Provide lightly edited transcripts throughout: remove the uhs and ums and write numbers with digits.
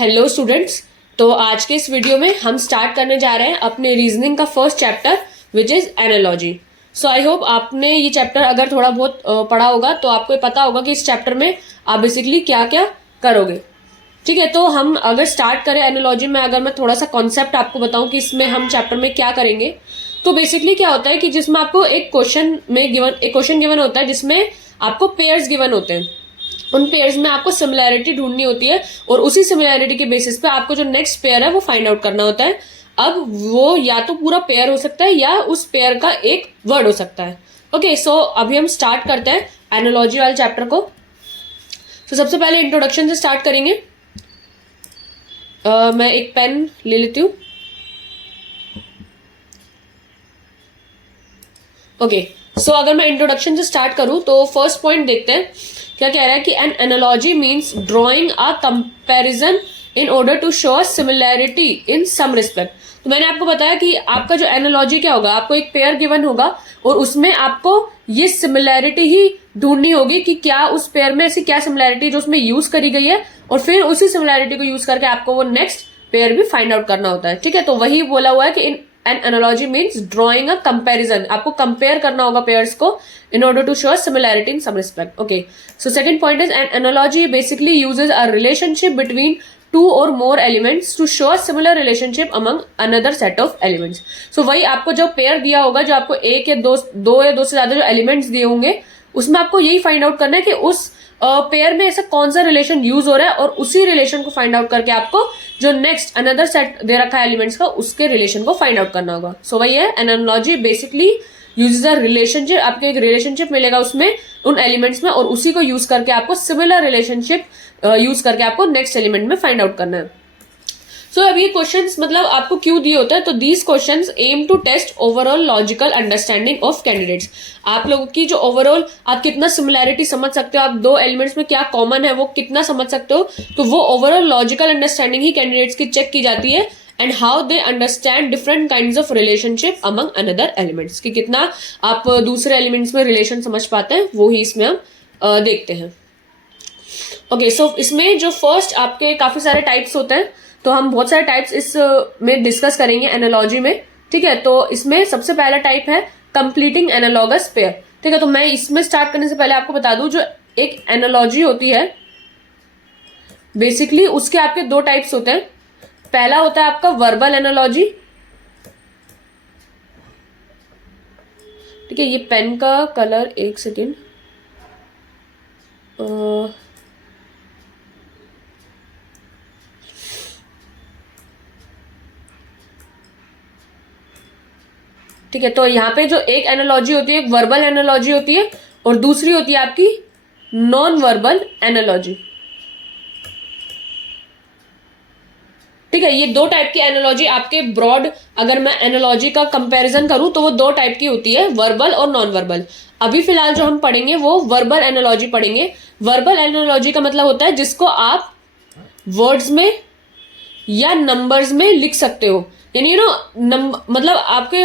Hello students. तो आज के इस वीडियो में हम स्टार्ट करने जा रहे हैं अपने रीजनिंग का first chapter which is analogy. So I hope आपने ये चैप्टर अगर थोड़ा बहुत पढ़ा होगा तो आपको पता होगा कि इस चैप्टर में आप बेसिकली क्या क्या करोगे। ठीक है, तो हम अगर स्टार्ट करें एनालॉजी में, अगर मैं थोड़ा सा कॉन्सेप्ट आपको बताऊं कि इसमें हम चैप्टर में क्या करेंगे, तो बेसिकली क्या होता है कि जिसमें आपको एक क्वेश्चन गिवन होता है जिसमें आपको पेयर्स गिवन होते हैं। उन पेयर्स में आपको सिमिलैरिटी ढूंढनी होती है और उसी सिमिलैरिटी के बेसिस पे आपको जो नेक्स्ट पेयर है वो फाइंड आउट करना होता है। अब वो या तो पूरा पेयर हो सकता है या उस पेयर का एक वर्ड हो सकता है। ओके, सो अभी हम स्टार्ट करते हैं एनालॉजी वाले चैप्टर को। तो सबसे पहले इंट्रोडक्शन से स्टार्ट करेंगे। मैं एक पेन ले लेती हूँ। ओके, सो अगर मैं इंट्रोडक्शन से स्टार्ट करूं तो फर्स्ट पॉइंट देखते हैं क्या कह रहा है कि an analogy means drawing a comparison in order to show similarity in some respect. तो मैंने आपको बताया कि आपका जो एनालॉजी क्या होगा, आपको एक पेयर गिवन होगा और उसमें आपको ये सिमिलैरिटी ही ढूंढनी होगी कि क्या उस पेयर में ऐसी क्या सिमिलैरिटी जो उसमें यूज करी गई है, और फिर उसी सिमिलैरिटी को यूज करके आपको वो नेक्स्ट पेयर भी फाइंड आउट करना होता है। ठीक है, तो वही बोला हुआ है कि in an analogy means drawing a comparison. आपको कंपेयर करना होगा पेयर्स को in order to show similarity in some respect. Okay, so second point is an analogy basically uses a relationship between two or more elements to show a similar relationship among another set of elements. So वही आपको जो pair दिया होगा, जो आपको एक या दो या दो से ज्यादा जो एलिमेंट्स दिए होंगे, उसमें आपको यही फाइंड आउट करना है कि उस पेयर में ऐसा कौन सा रिलेशन यूज हो रहा है, और उसी रिलेशन को फाइंड आउट करके आपको जो नेक्स्ट अनदर सेट दे रखा है एलिमेंट्स का, उसके रिलेशन को फाइंड आउट करना होगा। सो वही है analogy basically use a relationship. आपको एक रिलेशनशिप मिलेगा उसमें उन एलिमेंट्स में, और उसी को यूज करके आपको सिमिलर रिलेशनशिप यूज करके आपको नेक्स्ट एलिमेंट में फाइंड आउट करना है। सो अब ये क्वेश्चंस मतलब आपको क्यों दिए होते हैं, तो these questions aim to test overall logical understanding of candidates. आप लोगों की जो ओवरऑल आप कितना सिमिलैरिटी समझ सकते हो, आप दो एलिमेंट्स में क्या कॉमन है वो कितना समझ सकते हो, तो वो ओवरऑल लॉजिकल अंडरस्टैंडिंग ही कैंडिडेट्स की चेक की जाती है, and how they understand different kinds of relationship among another elements, कि कितना आप दूसरे एलिमेंट्स में रिलेशन समझ पाते हैं, वो ही इसमें हम देखते हैं। ओके, सो इसमें जो फर्स्ट आपके काफी सारे टाइप्स होते हैं, तो हम बहुत सारे टाइप्स इस में डिस्कस करेंगे एनालॉजी में। ठीक है, तो इसमें सबसे पहला टाइप है कंप्लीटिंग एनालॉगस पेयर। ठीक है, तो मैं इसमें स्टार्ट करने से पहले आपको बता दूं, जो एक एनालॉजी होती है बेसिकली उसके आपके दो टाइप्स होते हैं। पहला होता है आपका वर्बल एनालॉजी। ठीक है, ये पेन का कलर, एक सेकेंड, ठीक है, तो यहाँ पे जो एक एनालॉजी होती है, एक वर्बल एनालॉजी होती है और दूसरी होती है आपकी नॉन वर्बल एनालॉजी। ठीक है, ये दो टाइप की एनालॉजी आपके ब्रॉड, अगर मैं एनालॉजी का कंपैरिजन करूं तो वो दो टाइप की होती है, वर्बल और नॉन वर्बल। अभी फिलहाल जो हम पढ़ेंगे वो वर्बल एनालॉजी पढ़ेंगे। वर्बल एनालॉजी का मतलब होता है जिसको आप वर्ड्स में या नंबर्स में लिख सकते हो, यानी मतलब आपके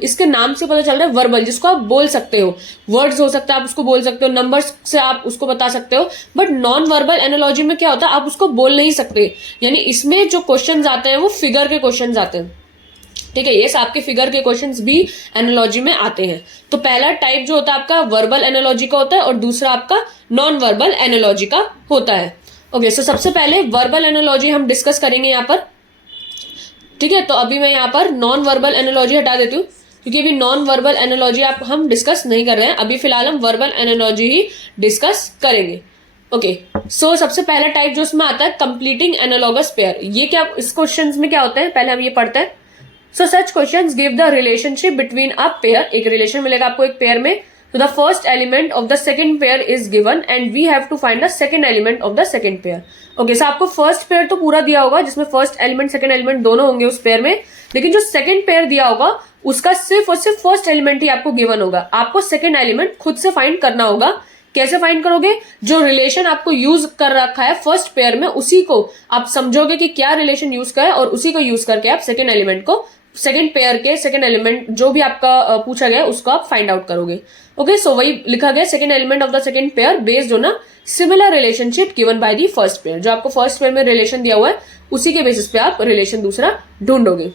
इसके नाम से पता चल रहा है वर्बल, जिसको आप बोल सकते हो। वर्ड्स हो सकता है आप उसको बोल सकते हो, नंबर्स से आप उसको बता सकते हो, बट नॉन वर्बल एनालॉजी में क्या होता है, आप उसको बोल नहीं सकते। यानी इसमें जो क्वेश्चंस आते हैं वो फिगर के क्वेश्चंस आते हैं। ठीक है, ये आपके फिगर के क्वेश्चंस भी एनालॉजी में आते हैं। तो पहला टाइप जो होता है आपका वर्बल एनालॉजी का होता है और दूसरा आपका नॉन वर्बल एनालॉजी का होता है। ओके, सो सबसे पहले वर्बल एनालॉजी हम डिस्कस करेंगे यहाँ पर। ठीक है, तो अभी मैं यहाँ पर नॉन वर्बल एनालॉजी हटा देती हूँ, क्योंकि अभी नॉन वर्बल एनालॉजी आप हम डिस्कस नहीं कर रहे हैं। अभी फिलहाल हम वर्बल एनालॉजी ही डिस्कस करेंगे। ओके, सो सबसे पहला टाइप जो उसमें आता है कंप्लीटिंग एनालॉगस पेयर। ये क्या, इस क्वेश्चन में क्या होता है पहले हम ये पढ़ते हैं। So such questions give the relationship between a pair. एक रिलेशन मिलेगा आपको एक पेयर में, तो the first element of the second pair is given and we have to find the second element of the second pair. Okay, so आपको first pair तो पूरा दिया होगा जिसमें फर्स्ट एलिमेंट सेकंड एलिमेंट दोनों होंगे उस पेयर में, लेकिन जो सेकंड पेयर दिया होगा उसका सिर्फ और सिर्फ फर्स्ट एलिमेंट ही आपको गिवन होगा। आपको सेकंड एलिमेंट खुद से फाइंड करना होगा। कैसे फाइंड करोगे, जो रिलेशन आपको यूज कर रखा है फर्स्ट पेयर में उसी को आप समझोगे कि क्या रिलेशन यूज का है, और उसी को यूज करके आप सेकंड एलिमेंट को सेकंड पेयर के सेकंड एलिमेंट जो भी आपका पूछा गया उसको आप फाइंड आउट करोगे। ओके, सो वही लिखा गया second element of the second pair based on a similar relationship given by the first pair. जो आपको फर्स्ट पेयर में रिलेशन दिया हुआ है उसी के बेसिस पे आप रिलेशन दूसरा ढूंढोगे।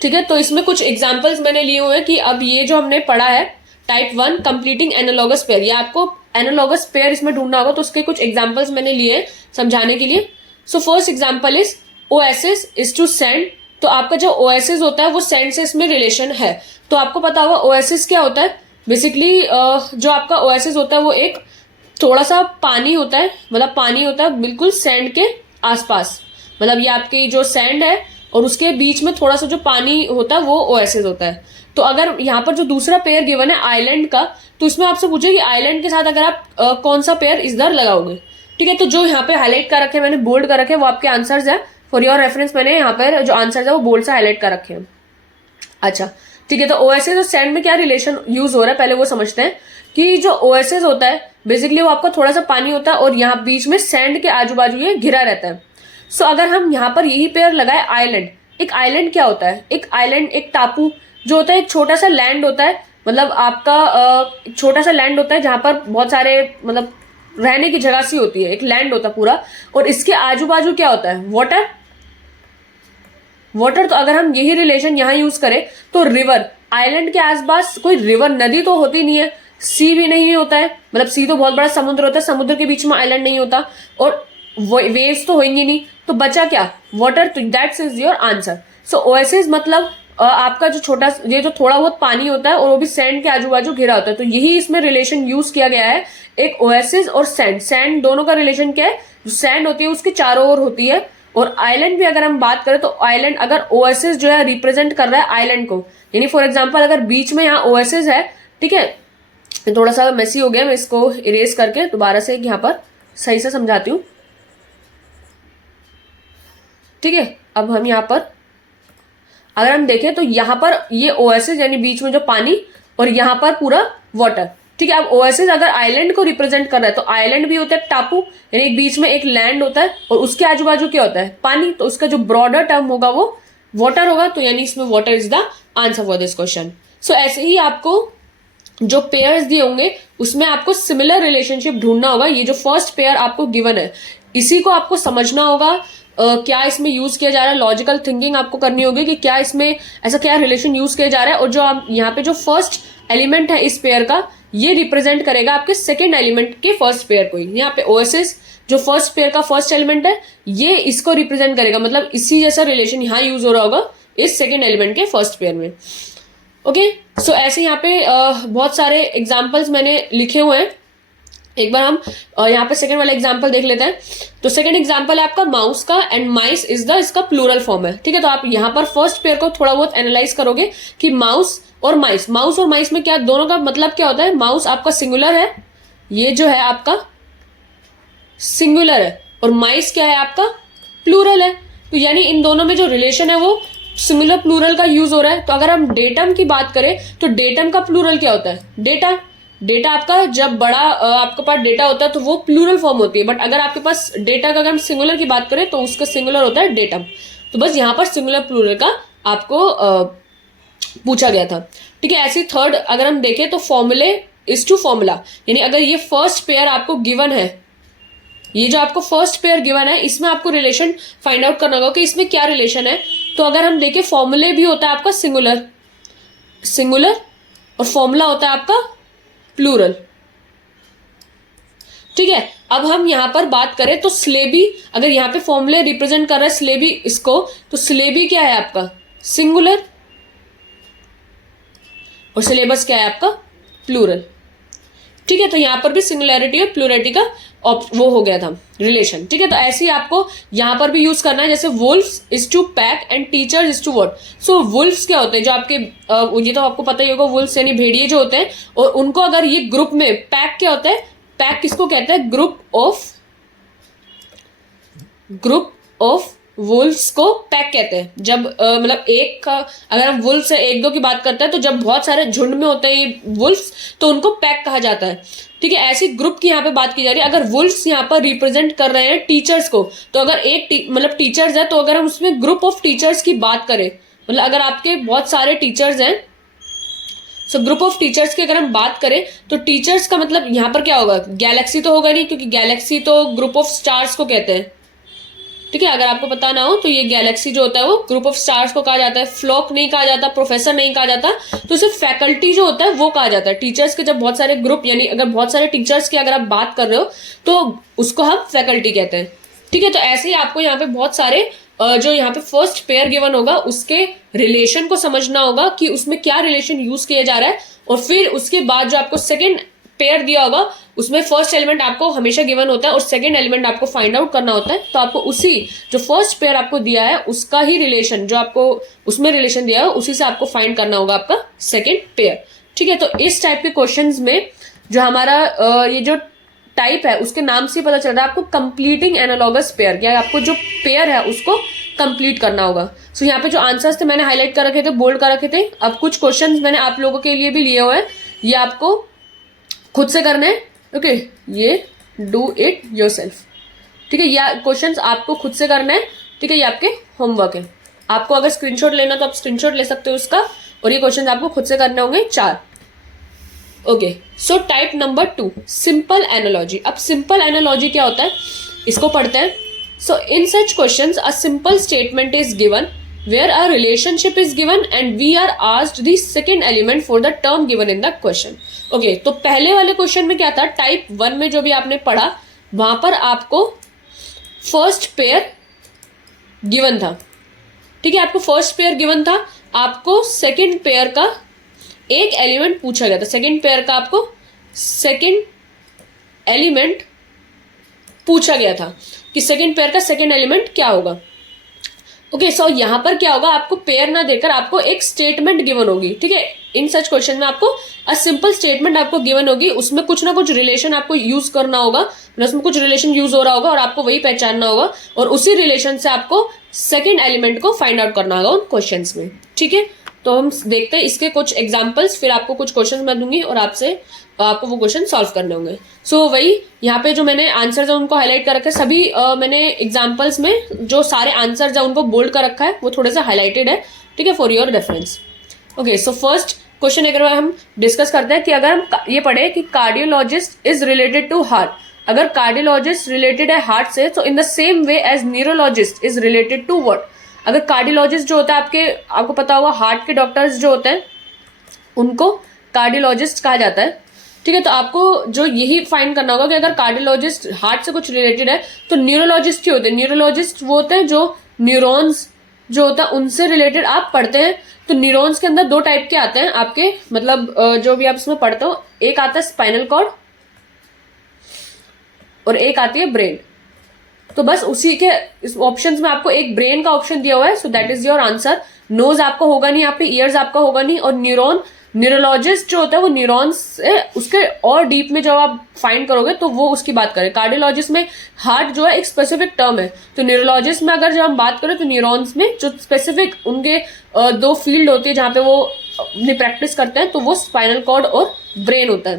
ठीक है, तो इसमें कुछ एग्जाम्पल्स मैंने लिए हुए हैं कि अब ये जो हमने पढ़ा है टाइप 1 कंप्लीटिंग एनालॉगस पेयर, ये आपको एनालॉगस पेयर इसमें ढूंढना होगा, तो उसके कुछ एग्जाम्पल्स मैंने लिए हैं समझाने के लिए। So first example is oasis is to sand. तो आपका जो ओएसिस होता है वो सेंड से इसमें रिलेशन है। तो आपको पता होगा ओएसिस क्या होता है। बेसिकली जो आपका ओएसिस होता है वो एक थोड़ा सा पानी होता है, मतलब पानी होता है बिल्कुल सैंड के आसपास, मतलब ये आपकी जो सैंड है और उसके बीच में थोड़ा सा जो पानी होता है वो ओएसिस होता है। तो अगर यहाँ पर जो दूसरा पेयर गिवन है आइलैंड का, तो इसमें आपसे पूछे कि आइलैंड के साथ अगर आप कौन सा पेयर इधर लगाओगे। ठीक है, तो जो यहाँ पे हाईलाइट कर रखे हैं मैंने, बोल्ड कर रखे हैं, वो आपके आंसर्स है। फॉर योर रेफरेंस मैंने यहाँ पर जो आंसर्स है वो बोल्ड से हाईलाइट कर रखे हैं। अच्छा ठीक है, तो ओएसिस और सैंड में क्या रिलेशन यूज हो रहा है पहले वो समझते हैं। कि जो ओएसिस होता है बेसिकली वो आपका थोड़ा सा पानी होता है और यहाँ बीच में सैंड के आजू बाजू ये घिरा रहता है। सो अगर हम यहाँ पर यही पेयर लगाए आइलैंड, एक आइलैंड क्या होता है, एक आइलैंड एक टापू जो होता है, एक छोटा सा लैंड होता है, मतलब आपका छोटा सा लैंड होता है जहां पर बहुत सारे मतलब रहने की जगह सी होती है, एक लैंड होता है पूरा, और इसके आजू बाजू क्या होता है, वाटर। वाटर, तो अगर हम यही रिलेशन यहाँ यूज करें तो रिवर, आइलैंड के आसपास कोई रिवर नदी तो होती नहीं है, सी भी नहीं होता है, मतलब सी तो बहुत बड़ा समुद्र होता है, समुद्र के बीच में आइलैंड नहीं होता, और वेव्स तो होंगी नहीं, तो बचा क्या, वाटर। तो that's is your answer. So oasis मतलब आपका जो छोटा ये जो थोड़ा बहुत पानी होता है और वो भी सैंड के आजू बाजू घिरा होता है, तो यही इसमें रिलेशन यूज किया गया है, एक ओएसिस और सैंड। सैंड दोनों का रिलेशन क्या है, जो सैंड होती है उसके चारों ओर होती है, और आइलैंड भी अगर हम बात करें तो आइलैंड अगर ओएसिस जो है रिप्रेजेंट कर रहा है आइलैंड को, यानी फॉर एग्जाम्पल अगर बीच में यहाँ ओएसिस है, ठीक है, थोड़ा सा मेसी हो गया, मैं इसको इरेज करके दोबारा से यहाँ पर सही से समझाती हूँ। ठीक है, अब हम यहाँ पर अगर हम देखें तो यहाँ पर ये ओएसिस यानी बीच में जो पानी और यहाँ पर पूरा वाटर। ठीक है, अब ओएसिस अगर आइलैंड को रिप्रेजेंट कर रहा है तो आइलैंड भी होता है टापू, यानी बीच में एक लैंड होता है और उसके आजू बाजू क्या होता है, पानी, तो उसका जो ब्रॉडर टर्म होगा वो वाटर होगा, तो यानी इसमें water is the answer for this question. So ऐसे ही आपको जो पेयर्स दिए होंगे उसमें आपको सिमिलर रिलेशनशिप ढूंढना होगा। ये जो फर्स्ट पेयर आपको गिवन है इसी को आपको समझना होगा, क्या इसमें यूज किया जा रहा है, लॉजिकल थिंकिंग आपको करनी होगी कि क्या इसमें ऐसा क्या रिलेशन यूज किया जा रहा है, और जो आप यहाँ पे जो फर्स्ट एलिमेंट है इस पेयर का ये रिप्रेजेंट करेगा आपके सेकेंड एलिमेंट के फर्स्ट पेयर को ही। यहाँ पे ओएसिस जो फर्स्ट पेयर का फर्स्ट एलिमेंट है ये इसको रिप्रेजेंट करेगा, मतलब इसी जैसा रिलेशन यहाँ यूज हो रहा होगा इस सेकेंड एलिमेंट के फर्स्ट पेयर में। ओके, सो ऐसे यहाँ पे बहुत सारे एग्जाम्पल्स मैंने लिखे हुए हैं। एक बार हम यहाँ पे सेकंड वाला एग्जांपल देख लेते हैं। तो सेकंड एग्जांपल है आपका माउस का, एंड माइस इज द इसका प्लूरल फॉर्म है। ठीक है, तो आप यहाँ पर फर्स्ट पेयर को थोड़ा बहुत एनालाइज करोगे कि माउस और माइस, माउस और माइस में क्या दोनों का मतलब क्या होता है। माउस आपका सिंगुलर है, ये जो है आपका सिंगुलर है, और माइस क्या है आपका प्लूरल है, तो यानी इन दोनों में जो रिलेशन है वो सिंगुलर प्लूरल का यूज हो रहा है। तो अगर हम डेटम की बात करें तो डेटम का प्लूरल क्या होता है, डेटा। डेटा आपका जब बड़ा आपके पास डेटा होता है तो वो प्लूरल फॉर्म होती है, बट अगर आपके पास डेटा का अगर हम सिंगुलर की बात करें तो उसका सिंगुलर होता है डेटम। तो बस यहाँ पर सिंगुलर प्लूरल का आपको पूछा गया था। ठीक है, ऐसी थर्ड अगर हम देखें तो फॉर्मूले इज टू फॉर्मूला, यानी अगर ये फर्स्ट पेयर आपको गिवन है, ये जो आपको फर्स्ट पेयर गिवन है इसमें आपको रिलेशन फाइंड आउट करना होगा कि इसमें क्या रिलेशन है। तो अगर हम देखें फॉर्मूले भी होता है आपका सिंगुलर, सिंगुलर, और फॉर्मूला होता है आपका प्लूरल। ठीक है, अब हम यहां पर बात करें तो स्लेबी, अगर यहां पे फॉर्मूले रिप्रेजेंट कर रहा है स्लेबी इसको, तो स्लेबी क्या है आपका सिंगुलर, और सिलेबस क्या है आपका प्लूरल। ठीक है, तो यहां पर भी सिंगुलैरिटी और प्लूरलिटी का वो हो गया था रिलेशन। ठीक है, तो ऐसे ही आपको यहां पर भी यूज करना है, जैसे wolfs is to pack and teachers is to what. So wolfs क्या होते हैं, जो आपके ये तो आपको पता ही होगा, वुल्फ्स यानी भेड़िए जो होते हैं, और उनको अगर ये ग्रुप में, पैक क्या होता है, पैक किसको कहते हैं, ग्रुप ऑफ वुल्फ्स को पैक कहते हैं। जब मतलब एक का अगर हम वुल्फ से एक दो की बात करते हैं तो जब बहुत सारे झुंड में होते हैं ये वुल्फ्स तो उनको पैक कहा जाता है। ठीक है, ऐसी ग्रुप की यहाँ पे बात की जा रही है। अगर वुल्फ्स यहाँ पर रिप्रेजेंट कर रहे हैं टीचर्स को, तो अगर एक मतलब टीचर्स है तो अगर हम उसमें ग्रुप ऑफ टीचर्स की बात करें मतलब अगर आपके बहुत सारे टीचर्स हैं, सो ग्रुप ऑफ टीचर्स की अगर हम बात करें तो टीचर्स का मतलब यहाँ पर क्या होगा, गैलेक्सी तो होगा नहीं, क्योंकि गैलेक्सी तो ग्रुप ऑफ स्टार्स को कहते हैं। ठीक है, अगर आपको पता ना हो तो ये गैलेक्सी जो होता है वो ग्रुप ऑफ स्टार्स को कहा जाता है, फ्लॉक नहीं कहा जाता, प्रोफेसर नहीं कहा जाता, तो सिर्फ फैकल्टी जो होता है वो कहा जाता है। टीचर्स के जब बहुत सारे ग्रुप, यानी अगर बहुत सारे टीचर्स की अगर आप बात कर रहे हो तो उसको हम फैकल्टी कहते हैं। ठीक है, तो ऐसे ही आपको यहाँ पे बहुत सारे जो यहाँ पे फर्स्ट पेयर गिवन होगा उसके रिलेशन को समझना होगा कि उसमें क्या रिलेशन यूज किया जा रहा है, और फिर उसके बाद जो आपको सेकेंड पेयर दिया होगा उसमें फर्स्ट एलिमेंट आपको हमेशा गिवन होता है और सेकंड एलिमेंट आपको फाइंड आउट करना होता है। तो आपको उसी जो फर्स्ट पेयर आपको दिया है उसका ही रिलेशन, जो आपको उसमें रिलेशन दिया है उसी से आपको फाइंड करना होगा आपका सेकंड पेयर। ठीक है, तो इस टाइप के क्वेश्चंस में जो हमारा ये जो टाइप है उसके नाम से पता चल रहा है आपको कंप्लीटिंग एनालॉगस पेयर, या आपको जो पेयर है उसको कंप्लीट करना होगा। सो यहाँ पे जो आंसर्स थे मैंने हाईलाइट कर रखे थे, बोल्ड कर रखे थे। अब कुछ क्वेश्चंस मैंने आप लोगों के लिए भी लिए हुए हैं, ये आपको खुद से करना है। ओके, ये डू इट योरसेल्फ। ठीक है, ये क्वेश्चंस आपको खुद से करना है। ठीक है, ये आपके होमवर्क है। आपको अगर स्क्रीनशॉट लेना तो आप स्क्रीनशॉट ले सकते हो उसका, और ये क्वेश्चंस आपको खुद से करने होंगे 4। Okay, so type number 2, simple analogy. अब सिंपल एनालॉजी क्या होता है इसको पढ़ते हैं। So in such questions a simple statement is given where a relationship is given and we are asked the second element for the term given in the question. Okay, तो पहले वाले question में क्या था, टाइप 1 में जो भी आपने पढ़ा वहां पर आपको फर्स्ट पेयर गिवन था। ठीक है, आपको फर्स्ट पेयर गिवन था, आपको सेकंड पेयर का एक एलिमेंट पूछा गया था। सेकंड पेयर का आपको सेकंड एलिमेंट पूछा गया था कि सेकंड पेयर का सेकंड एलिमेंट क्या होगा। ओके, सो यहाँ पर क्या होगा, आपको पेयर ना देकर आपको एक स्टेटमेंट गिवन होगी। ठीक है, इन सच क्वेश्चन में आपको अ सिंपल स्टेटमेंट आपको गिवन होगी, उसमें कुछ ना कुछ रिलेशन आपको यूज करना होगा, उसमें कुछ रिलेशन यूज हो रहा होगा और आपको वही पहचानना होगा, और उसी रिलेशन से आपको सेकेंड एलिमेंट को फाइंड आउट करना होगा उन क्वेश्चन में। ठीक है, तो हम देखते हैं इसके कुछ एग्जाम्पल्स, फिर आपको कुछ क्वेश्चन मैं दूंगी और आपको वो क्वेश्चन सॉल्व करने होंगे। सो वही यहाँ पे जो मैंने आंसर्स है उनको हाईलाइट कर रखा है, सभी मैंने एग्जाम्पल्स में जो सारे आंसर्स है उनको बोल्ड कर रखा है, वो थोड़ा सा हाईलाइटेड है। ठीक है, for your reference. Okay, so first question अगर हम डिस्कस करते हैं कि अगर हम ये पढ़े कि cardiologist is related to heart, अगर कार्डियोलॉजिस्ट रिलेटेड है हार्ट से, तो in the same way as neurologist is related to what. अगर कार्डियोलॉजिस्ट जो होता है आपको पता होगा, हार्ट के डॉक्टर्स जो होते हैं उनको कार्डियोलॉजिस्ट कहा जाता है। ठीक है, तो आपको जो यही फाइंड करना होगा कि अगर कार्डियोलॉजिस्ट हार्ट से कुछ रिलेटेड है तो न्यूरोलॉजिस्ट क्या होते हैं, न्यूरोलॉजिस्ट वो होते हैं जो न्यूरॉन्स जो होता है उनसे रिलेटेड आप पढ़ते हैं। तो न्यूरॉन्स के अंदर 2 टाइप के आते हैं आपके, मतलब जो भी आप इसमें पढ़ते हो, एक आता है स्पाइनल कॉर्ड और एक आती है ब्रेन। तो बस उसी के इस ऑप्शंस में आपको एक ब्रेन का ऑप्शन दिया हुआ है, so that is your answer. नोज आपका होगा नहीं, यहाँ पे ईयर्स आपका होगा नहीं, और न्यूरोलॉजिस्ट जो होता है वो न्यूरॉन्स से उसके और डीप में जब आप फाइंड करोगे तो वो उसकी बात करें। कार्डियोलॉजिस्ट में हार्ट जो है एक स्पेसिफिक टर्म है, तो न्यूरोलॉजिस्ट में अगर जब हम बात करें तो न्यूरॉन्स में जो स्पेसिफिक उनके 2 फील्ड होती है जहाँ पे वो अपनी प्रैक्टिस करते हैं, तो वो स्पाइनल कॉर्ड और ब्रेन होता है।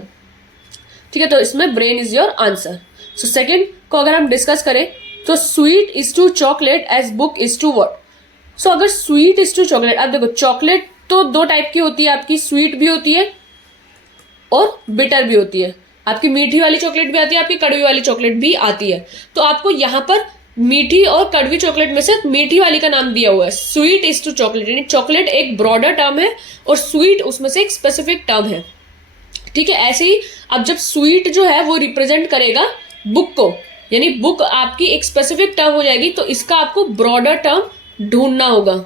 ठीक है, तो इसमें brain is your answer. So second को अगर हम डिस्कस करें तो sweet is to chocolate as book is to what. So अगर स्वीट इज टू चॉकलेट, अब देखो चॉकलेट तो 2 टाइप की होती है आपकी, स्वीट भी होती है और बिटर भी होती है। आपकी मीठी वाली चॉकलेट भी आती है, आपकी कड़वी वाली चॉकलेट भी आती है। तो आपको यहाँ पर मीठी और कड़वी चॉकलेट में से मीठी वाली का नाम दिया हुआ है, स्वीट इज टू चॉकलेट, यानी चॉकलेट एक ब्रॉडर टर्म है और स्वीट उसमें से एक स्पेसिफिक टर्म है। ठीक है, ऐसे ही अब जब स्वीट जो है वो रिप्रेजेंट करेगा बुक को, यानी बुक आपकी एक स्पेसिफिक टर्म हो जाएगी, तो इसका आपको ब्रॉडर टर्म ढूंढना होगा।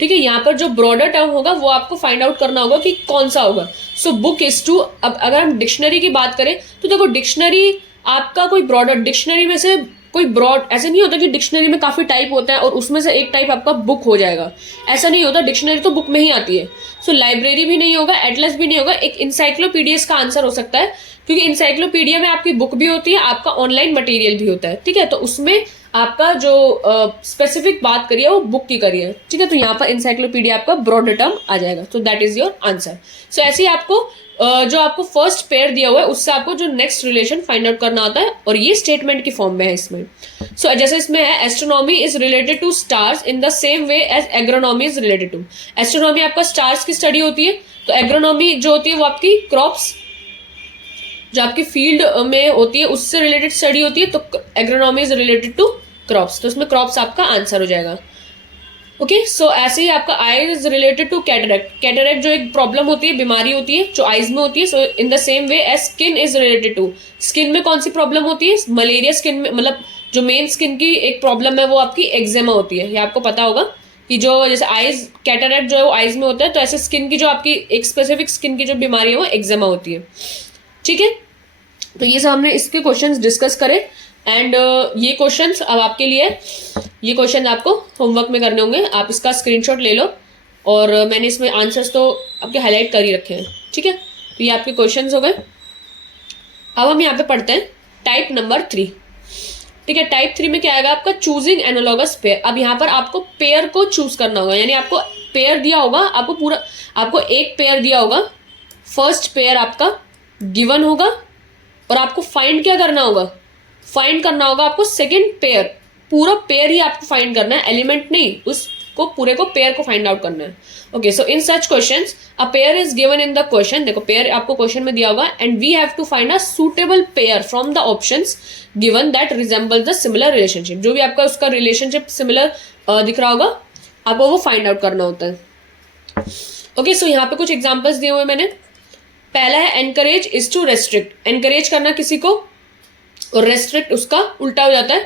ठीक है, यहाँ पर जो ब्रॉडर टर्म होगा वो आपको फाइंड आउट करना होगा कि कौन सा होगा। सो बुक इज टू, अब अगर हम डिक्शनरी की बात करें तो देखो डिक्शनरी आपका कोई ब्रॉडर, डिक्शनरी में से कोई ब्रॉड, ऐसे नहीं होता कि डिक्शनरी में काफी टाइप होता है और उसमें से एक टाइप आपका बुक हो जाएगा, ऐसा नहीं होता। डिक्शनरी तो बुक में ही आती है। सो लाइब्रेरी भी नहीं होगा, एटलस भी नहीं होगा, एक इंसाइक्लोपीडिया का आंसर हो सकता है, क्योंकि इंसाइक्लोपीडिया में आपकी बुक भी होती है, आपका ऑनलाइन मटेरियल भी होता है, ठीक है। तो उसमें आपका जो स्पेसिफिक बात करिए वो बुक की करिए, ठीक है। तो यहाँ पर इंसाइक्लोपीडिया आपका ब्रॉड टर्म आ जाएगा, तो दैट इज योर आंसर। सो ऐसे ही आपको जो आपको फर्स्ट पेयर दिया हुआ है उससे आपको जो नेक्स्ट रिलेशन फाइंड आउट करना होता है, और ये स्टेटमेंट की फॉर्म में है इसमें। सो जैसे इसमें है astronomy is related to stars in the same way as agronomy is related to. Astronomy आपका स्टार्स की स्टडी होती है, तो एग्रोनॉमी जो होती है वो आपकी क्रॉप्स जो आपकी फील्ड में होती है उससे रिलेटेड स्टडी होती है, तो agronomy is related to crops, तो इसमें क्रॉप्स आपका आंसर हो जाएगा। ओके, सो ऐसे ही आपका eye is related to cataract. Cataract जो एक प्रॉब्लम होती है, बीमारी होती है जो आईज में होती है। So in the same way as skin is related to, skin में कौन सी प्रॉब्लम होती है, मलेरिया स्किन में, मतलब जो मेन स्किन की एक प्रॉब्लम है वो आपकी एक्जेमा होती है, ये आपको पता होगा कि जो जैसे आईज कैटरेक्ट जो है वो आईज में होता है, तो ऐसे स्किन की जो आपकी एक स्पेसिफिक स्किन की जो बीमारी है वो एक्जेमा होती है, ठीक है। तो ये सब हमने इसके क्वेश्चंस डिस्कस करे, एंड ये क्वेश्चंस अब आपके लिए, ये क्वेश्चन आपको होमवर्क में करने होंगे, आप इसका स्क्रीनशॉट ले लो, और मैंने इसमें आंसर्स तो आपके हाईलाइट कर ही रखे हैं, ठीक है। तो ये आपके क्वेश्चंस हो गए। अब हम यहाँ पे पढ़ते हैं टाइप नंबर 3, ठीक है। टाइप 3 में क्या आएगा आपका, चूजिंग एनालॉगस पेयर। अब यहाँ पर आपको पेयर को चूज करना होगा, यानी आपको पेयर दिया होगा, आपको एक पेयर दिया होगा, फर्स्ट पेयर आपका गिवन होगा, और आपको फाइंड क्या करना होगा, फाइंड करना होगा आपको सेकंड पेयर, पूरा पेयर ही आपको फाइंड करना है, एलिमेंट नहीं, उसको पूरे को पेयर को फाइंड आउट करना है। Okay, so in such questions a pair is given in the question. देखो पेयर आपको क्वेश्चन में दिया होगा, and we have to find a suitable pair from the options given that resemble the similar relationship. जो भी आपका उसका relationship similar दिख रहा होगा, आपको वो फाइंड आउट करना होता है। ओके, सो यहाँ पे कुछ एग्जाम्पल्स दिए हुए मैंने। पहला है encourage is to restrict. Encourage करना किसी को और रेस्ट्रिक्ट उसका उल्टा हो जाता है,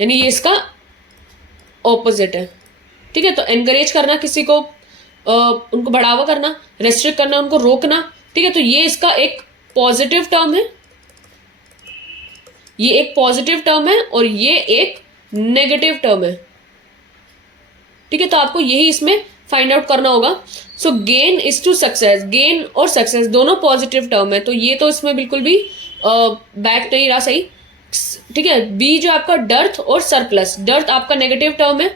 यानी ये इसका ऑपोजिट है, ठीक है। तो एनकरेज करना किसी को, उनको बढ़ावा करना, रेस्ट्रिक्ट करना उनको रोकना, ठीक है। तो ये इसका एक पॉजिटिव टर्म है, ये एक पॉजिटिव टर्म है, और ये एक नेगेटिव टर्म है, ठीक है। तो आपको यही इसमें फाइंड आउट करना होगा। So gain is to success, gain और सक्सेस दोनों पॉजिटिव टर्म है, तो ये तो इसमें बिल्कुल भी बैक नहीं रहा सही, ठीक है। बी जो आपका डर्थ और सरप्लस, डर्थ आपका नेगेटिव टर्म है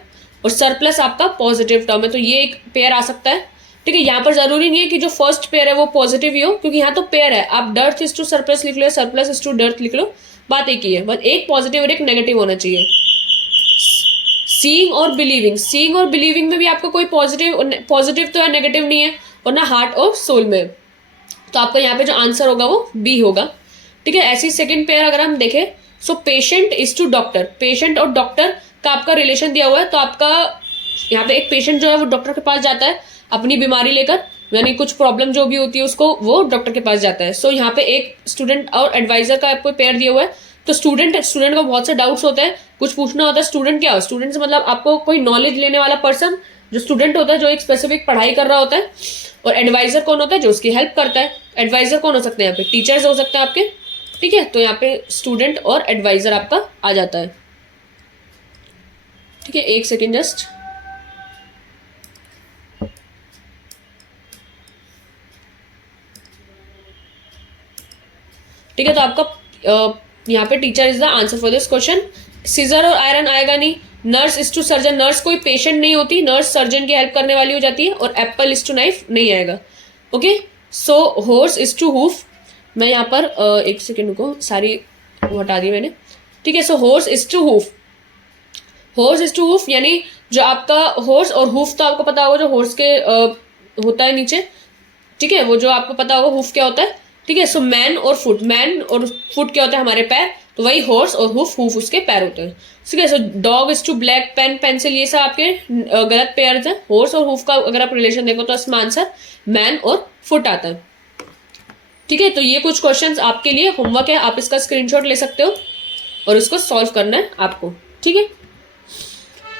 और सरप्लस आपका पॉजिटिव टर्म है, तो ये एक पेयर आ सकता है, ठीक है। यहाँ पर जरूरी नहीं है कि जो फर्स्ट पेयर है वो पॉजिटिव ही हो, क्योंकि यहाँ तो पेयर है, आप डर्थ इज टू सरप्लस लिख लो, सरप्लस इज टू डर्थ लिख लो, बात एक ही है, बस एक पॉजिटिव और एक नेगेटिव होना चाहिए। सीइंग और बिलीविंग, सीइंग और बिलीविंग में भी आपका कोई पॉजिटिव तो है, नेगेटिव नहीं है, और ना हार्ट और सोल में, तो आपका यहाँ पे जो आंसर होगा वो बी होगा, ठीक है। ऐसी सेकंड पेयर अगर हम देखें, so patient is to doctor, patient और डॉक्टर का आपका रिलेशन दिया हुआ है, तो आपका यहाँ पे एक पेशेंट जो है वो डॉक्टर के पास जाता है अपनी बीमारी लेकर, यानी कुछ प्रॉब्लम जो भी होती है उसको वो डॉक्टर के पास जाता है। सो यहाँ पे एक स्टूडेंट और एडवाइजर का आपको पेयर दिया हुआ है, तो स्टूडेंट को बहुत से डाउट्स होते हैं, कुछ पूछना होता है। स्टूडेंट क्या हो, स्टूडेंट से मतलब आपको कोई नॉलेज लेने वाला पर्सन जो स्टूडेंट होता है, जो एक स्पेसिफिक पढ़ाई कर रहा होता है, और एडवाइजर कौन होता है, जो उसकी हेल्प करता है। एडवाइजर कौन हो सकते हैं यहाँ पे, टीचर्स हो सकते हैं आपके, ठीक है। तो यहाँ पे स्टूडेंट और एडवाइजर आपका आ जाता है, ठीक है। एक सेकेंड जस्ट, ठीक है। तो आपका यहाँ पे teacher is the answer for this question. Scissor और आयरन आएगा नहीं। Nurse is to surgeon, nurse कोई पेशेंट नहीं होती, नर्स सर्जन की हेल्प करने वाली हो जाती है, और एप्पल इज टू नाइफ नहीं आएगा, okay. So horse is to hoof, मैं यहाँ पर एक सेकेंड को सारी हटा दी मैंने, ठीक है। So horse is to hoof, horse is to hoof यानी जो आपका हॉर्स और हूफ तो आपको पता होगा, जो हॉर्स के होता है नीचे, ठीक है, वो जो आपको पता होगा हूफ क्या होता है, ठीक है। सो मैन और फुट, मैन और फुट क्या होता है हमारे पैर, तो वही हॉर्स और हूफ, हूफ उसके पैर होते हैं, ठीक है। So dog is to black, pen pencil, ये सब आपके गलत पेयर्स हैं। हॉर्स और हूफ का अगर आप रिलेशन देखो तो इसमें आंसर मैन और फुट आता है, ठीक है। तो ये कुछ क्वेश्चंस आपके लिए होमवर्क है, आप इसका स्क्रीनशॉट ले सकते हो और इसको सॉल्व करना है आपको, ठीक है।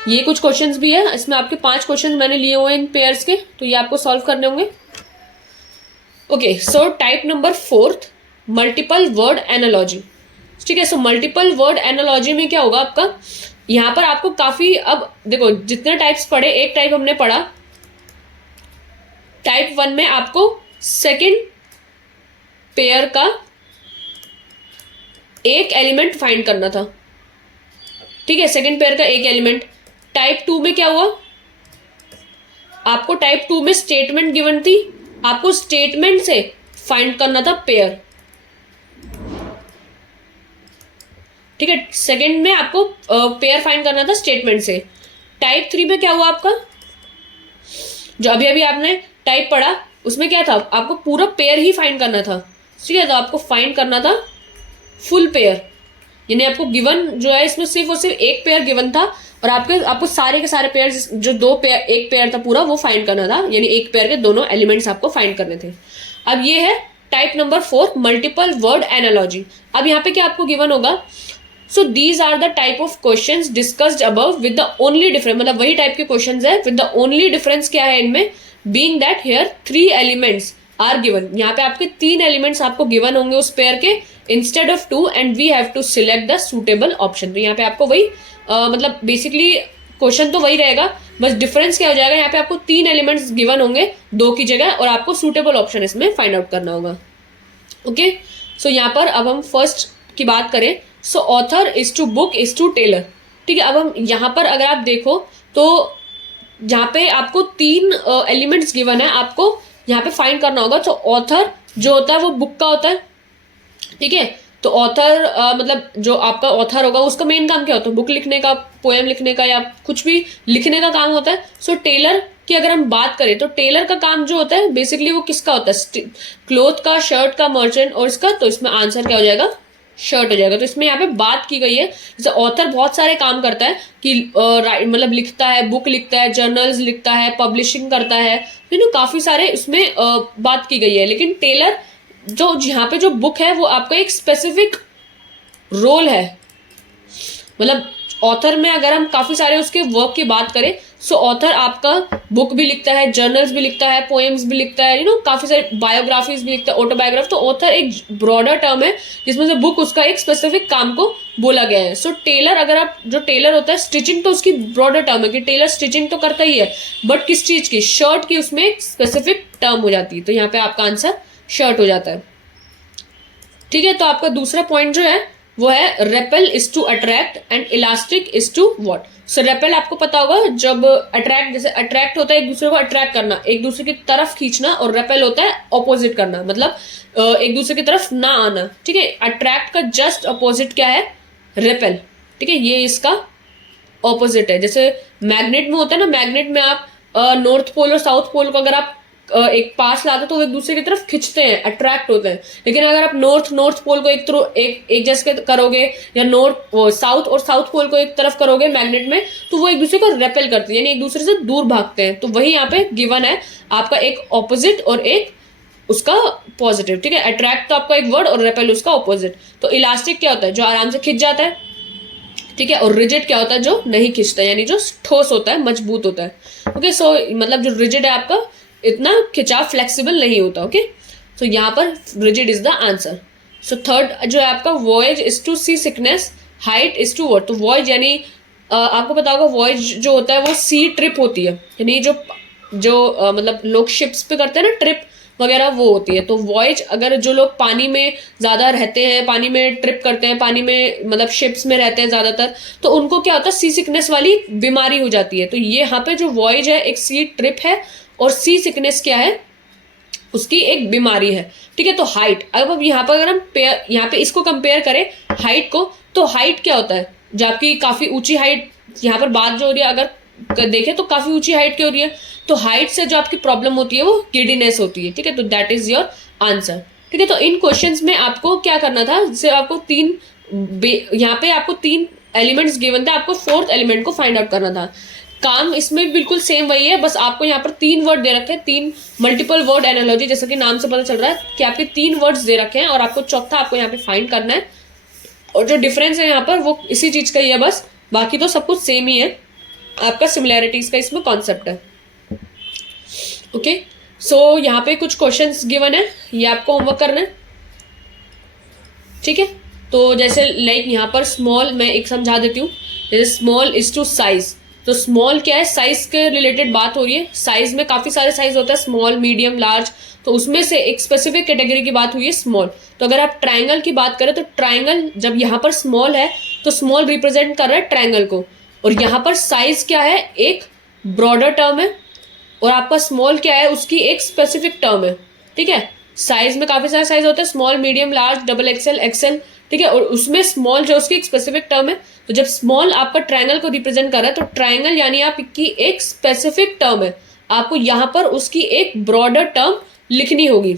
ये कुछ क्वेश्चंस भी है, इसमें आपके 5 क्वेश्चंस मैंने लिए हुए हैं इन पेयर्स के, तो ये आपको सॉल्व करने होंगे। Okay, so type number 4, multiple word analogy, ठीक है। सो मल्टीपल वर्ड एनालॉजी में क्या होगा आपका, यहाँ पर आपको काफी, अब देखो जितने टाइप्स पढ़े, एक टाइप हमने पढ़ा, टाइप 1 में आपको सेकंड पेयर का एक एलिमेंट फाइंड करना था, ठीक है, सेकंड पेयर का एक एलिमेंट। टाइप 2 में क्या हुआ, आपको टाइप 2 में स्टेटमेंट गिवन थी, आपको स्टेटमेंट से फाइंड करना था पेयर, ठीक है। सेकंड में आपको पेयर फाइंड करना था स्टेटमेंट से। टाइप 3 में क्या हुआ आपका, जो अभी अभी आपने टाइप पढ़ा उसमें क्या था, आपको पूरा पेयर ही फाइंड करना था, ठीक है। तो आपको फाइंड करना था फुल पेयर, यानी आपको गिवन जो है इसमें सिर्फ और सिर्फ एक पेयर गिवन था और आपको सारे के सारे पेयर, जो दो पेयर, एक पेयर था पूरा, वो फाइंड करना था, यानी एक पेयर के दोनों एलिमेंट्स आपको फाइंड करने थे। अब ये है type number 4, multiple word analogy. अब यहाँ पे क्या आपको गिवन होगा, so these are the type of questions discussed above with the only difference, मतलब वही टाइप के क्वेश्चंस है, विद द ओनली डिफरेंस क्या है इनमें, being that here 3 elements are given. यहाँ पे आपके 3 एलिमेंट्स आपको गिवन होंगे उस पेयर के, instead of 2, and we have to select the suitable option. तो यहाँ पे आपको वही मतलब बेसिकली क्वेश्चन तो वही रहेगा, बस डिफरेंस क्या हो जाएगा, यहाँ पे आपको 3 एलिमेंट्स गिवन होंगे 2 की जगह, और आपको सुटेबल ऑप्शन इसमें फाइंड आउट करना होगा। ओके, सो यहाँ पर अब हम फर्स्ट की बात करें, so author is to book is to tailor, ठीक है। अब हम यहाँ पर अगर आप देखो तो जहाँ पे आपको 3 एलिमेंट्स गिवन है, आपको यहाँ पे फाइंड करना होगा। तो ऑथर जो होता है वो बुक का होता है, ठीक है। तो ऑथर मतलब जो आपका ऑथर होगा उसका मेन काम क्या होता है, बुक लिखने का, पोएम लिखने का, या कुछ भी लिखने का काम होता है। सो टेलर की अगर हम बात करें तो टेलर का काम जो होता है बेसिकली वो किसका होता है, क्लोथ का, शर्ट का, मर्चेंट और इसका। तो इसमें आंसर क्या हो जाएगा, शर्ट हो जाएगा। तो इसमें यहाँ पे बात की गई है, जैसे ऑथर बहुत सारे काम करता है कि मतलब लिखता है, बुक लिखता है, जर्नल्स लिखता है, पब्लिशिंग करता है, तो काफी सारे इसमें बात की गई है। लेकिन टेलर जो यहाँ पे जो बुक है वो आपका एक स्पेसिफिक रोल है, मतलब ऑथर में अगर हम काफी सारे उसके वर्क की बात करें, सो ऑथर आपका बुक भी लिखता है, जर्नल्स भी लिखता है, पोएम्स भी लिखता है, काफी सारे बायोग्राफीज भी लिखता है, ऑटोबायोग्राफी। तो ऑथर एक ब्रॉडर टर्म है जिसमें से बुक उसका एक स्पेसिफिक काम को बोला गया है। सो टेलर, अगर आप, जो टेलर होता है, स्टिचिंग तो उसकी ब्रॉडर टर्म है कि टेलर स्टिचिंग तो करता ही है, बट किस चीज की, शर्ट की, उसमें एक स्पेसिफिक टर्म हो जाती है। तो यहाँ पे आपका आंसर शर्ट हो जाता है, ठीक है। तो आपका दूसरा पॉइंट जो है वो है repel is to attract and elastic is to what. So repel आपको पता होगा, जब अट्रैक्ट, जैसे अट्रैक्ट होता है एक दूसरे को अट्रैक्ट करना, एक दूसरे की तरफ खींचना, और रेपेल होता है ऑपोजिट करना, मतलब एक दूसरे की तरफ ना आना, ठीक है। अट्रैक्ट का जस्ट अपोजिट क्या है, रेपेल, ठीक है, ये इसका ऑपोजिट है। जैसे मैग्नेट में होता है ना, मैग्नेट में आप नॉर्थ पोल और साउथ पोल को अगर आप एक पास लाते तो वो एक दूसरे की तरफ खिंचते हैं, अट्रैक्ट होते हैं। लेकिन अगर आप नॉर्थ पोल को एक जैसे करोगे, या साउथ और साउथ पोल को एक तरफ करोगे मैग्नेट में, तो वो एक दूसरे को रेपेल करते हैं, यानी एक दूसरे से दूर भागते हैं। तो वही यहाँ पे गिवन है आपका, एक ऑपोजिट और एक उसका पॉजिटिव, ठीक है। अट्रैक्ट तो आपका एक वर्ड और रेपेल उसका ऑपोजिट। तो इलास्टिक क्या होता है, जो आराम से खिंच जाता है, ठीक है। और रिजिड क्या होता है, जो नहीं खिंचता, यानी जो ठोस होता है, मजबूत होता है। ओके, सो मतलब जो रिजिड है आपका इतना खिंचाव, फ्लेक्सिबल नहीं होता। ओके, सो यहाँ पर rigid is the answer. So third जो है आपका, voyage is to sea sickness, height is to what. तो वॉयज यानी आपको पता होगा, वॉयज जो होता है वो सी ट्रिप होती है, यानी जो मतलब लोग शिप्स पे करते हैं ना ट्रिप वगैरह, वो होती है। तो वॉयज, अगर जो लोग पानी में ज़्यादा रहते हैं, पानी में ट्रिप करते हैं, पानी में मतलब शिप्स में रहते हैं ज़्यादातर, तो उनको क्या होता है, सी सिकनेस वाली बीमारी हो जाती है। तो ये यहाँ पे जो वॉयज है एक सी ट्रिप है, और सी सिकनेस क्या है, उसकी एक बीमारी है, ठीक है। तो हाइट, अब यहाँ पर अगर हम यहाँ पे इसको कंपेयर करें हाइट को, तो हाइट क्या होता है, जो आपकी काफी ऊंची हाइट, यहाँ पर बात जो हो रही है अगर देखें तो काफी ऊंची हाइट की हो रही है, तो हाइट से जो आपकी प्रॉब्लम होती है वो गिडीनेस होती है, ठीक है। तो दैट इज योर आंसर, ठीक है। तो इन क्वेश्चंस में आपको क्या करना था, जैसे आपको यहाँ पे आपको 3 एलिमेंट्स गिवन थे, आपको 4th एलिमेंट को फाइंड आउट करना था। काम इसमें बिल्कुल सेम वही है, बस आपको यहाँ पर 3 वर्ड दे रखे हैं, 3 मल्टीपल वर्ड एनालॉजी, जैसा कि नाम से पता चल रहा है कि आपके 3 वर्ड्स दे रखे हैं, और आपको चौथा आपको यहाँ पे फाइंड करना है। और जो डिफरेंस है यहाँ पर वो इसी चीज का ही है बस, बाकी तो सब कुछ सेम ही है। आपका सिमिलैरिटीज का इसमें कॉन्सेप्ट है। ओके, सो यहाँ पे कुछ क्वेश्चंस गिवन है, ये आपको होमवर्क करना है, ठीक है। तो जैसे लाइक यहाँ पर स्मॉल, मैं एक समझा देती हूँ, जैसे स्मॉल इज टू साइज, तो स्मॉल क्या है, साइज के रिलेटेड बात हो रही है। साइज में काफी सारे साइज होता है, स्मॉल, मीडियम, लार्ज, तो उसमें से एक स्पेसिफिक कैटेगरी की बात हुई है स्मॉल। तो अगर आप ट्राइंगल की बात करें तो ट्राइंगल जब यहाँ पर स्मॉल है तो स्मॉल रिप्रेजेंट कर रहा है ट्राइंगल को, और यहाँ पर साइज क्या है, एक ब्रॉडर टर्म है, और आपका स्मॉल क्या है, उसकी एक स्पेसिफिक टर्म है। ठीक है, साइज में काफी सारे साइज होते हैं, small, medium, large, double XL, XL. ठीक है, और उसमें स्मॉल जो उसकी एक स्पेसिफिक टर्म है। तो जब स्मॉल आपका ट्राइंगल को रिप्रेजेंट कर रहा है तो ट्राइंगल यानी आपकी एक स्पेसिफिक टर्म है, आपको यहाँ पर उसकी एक ब्रॉडर टर्म लिखनी होगी।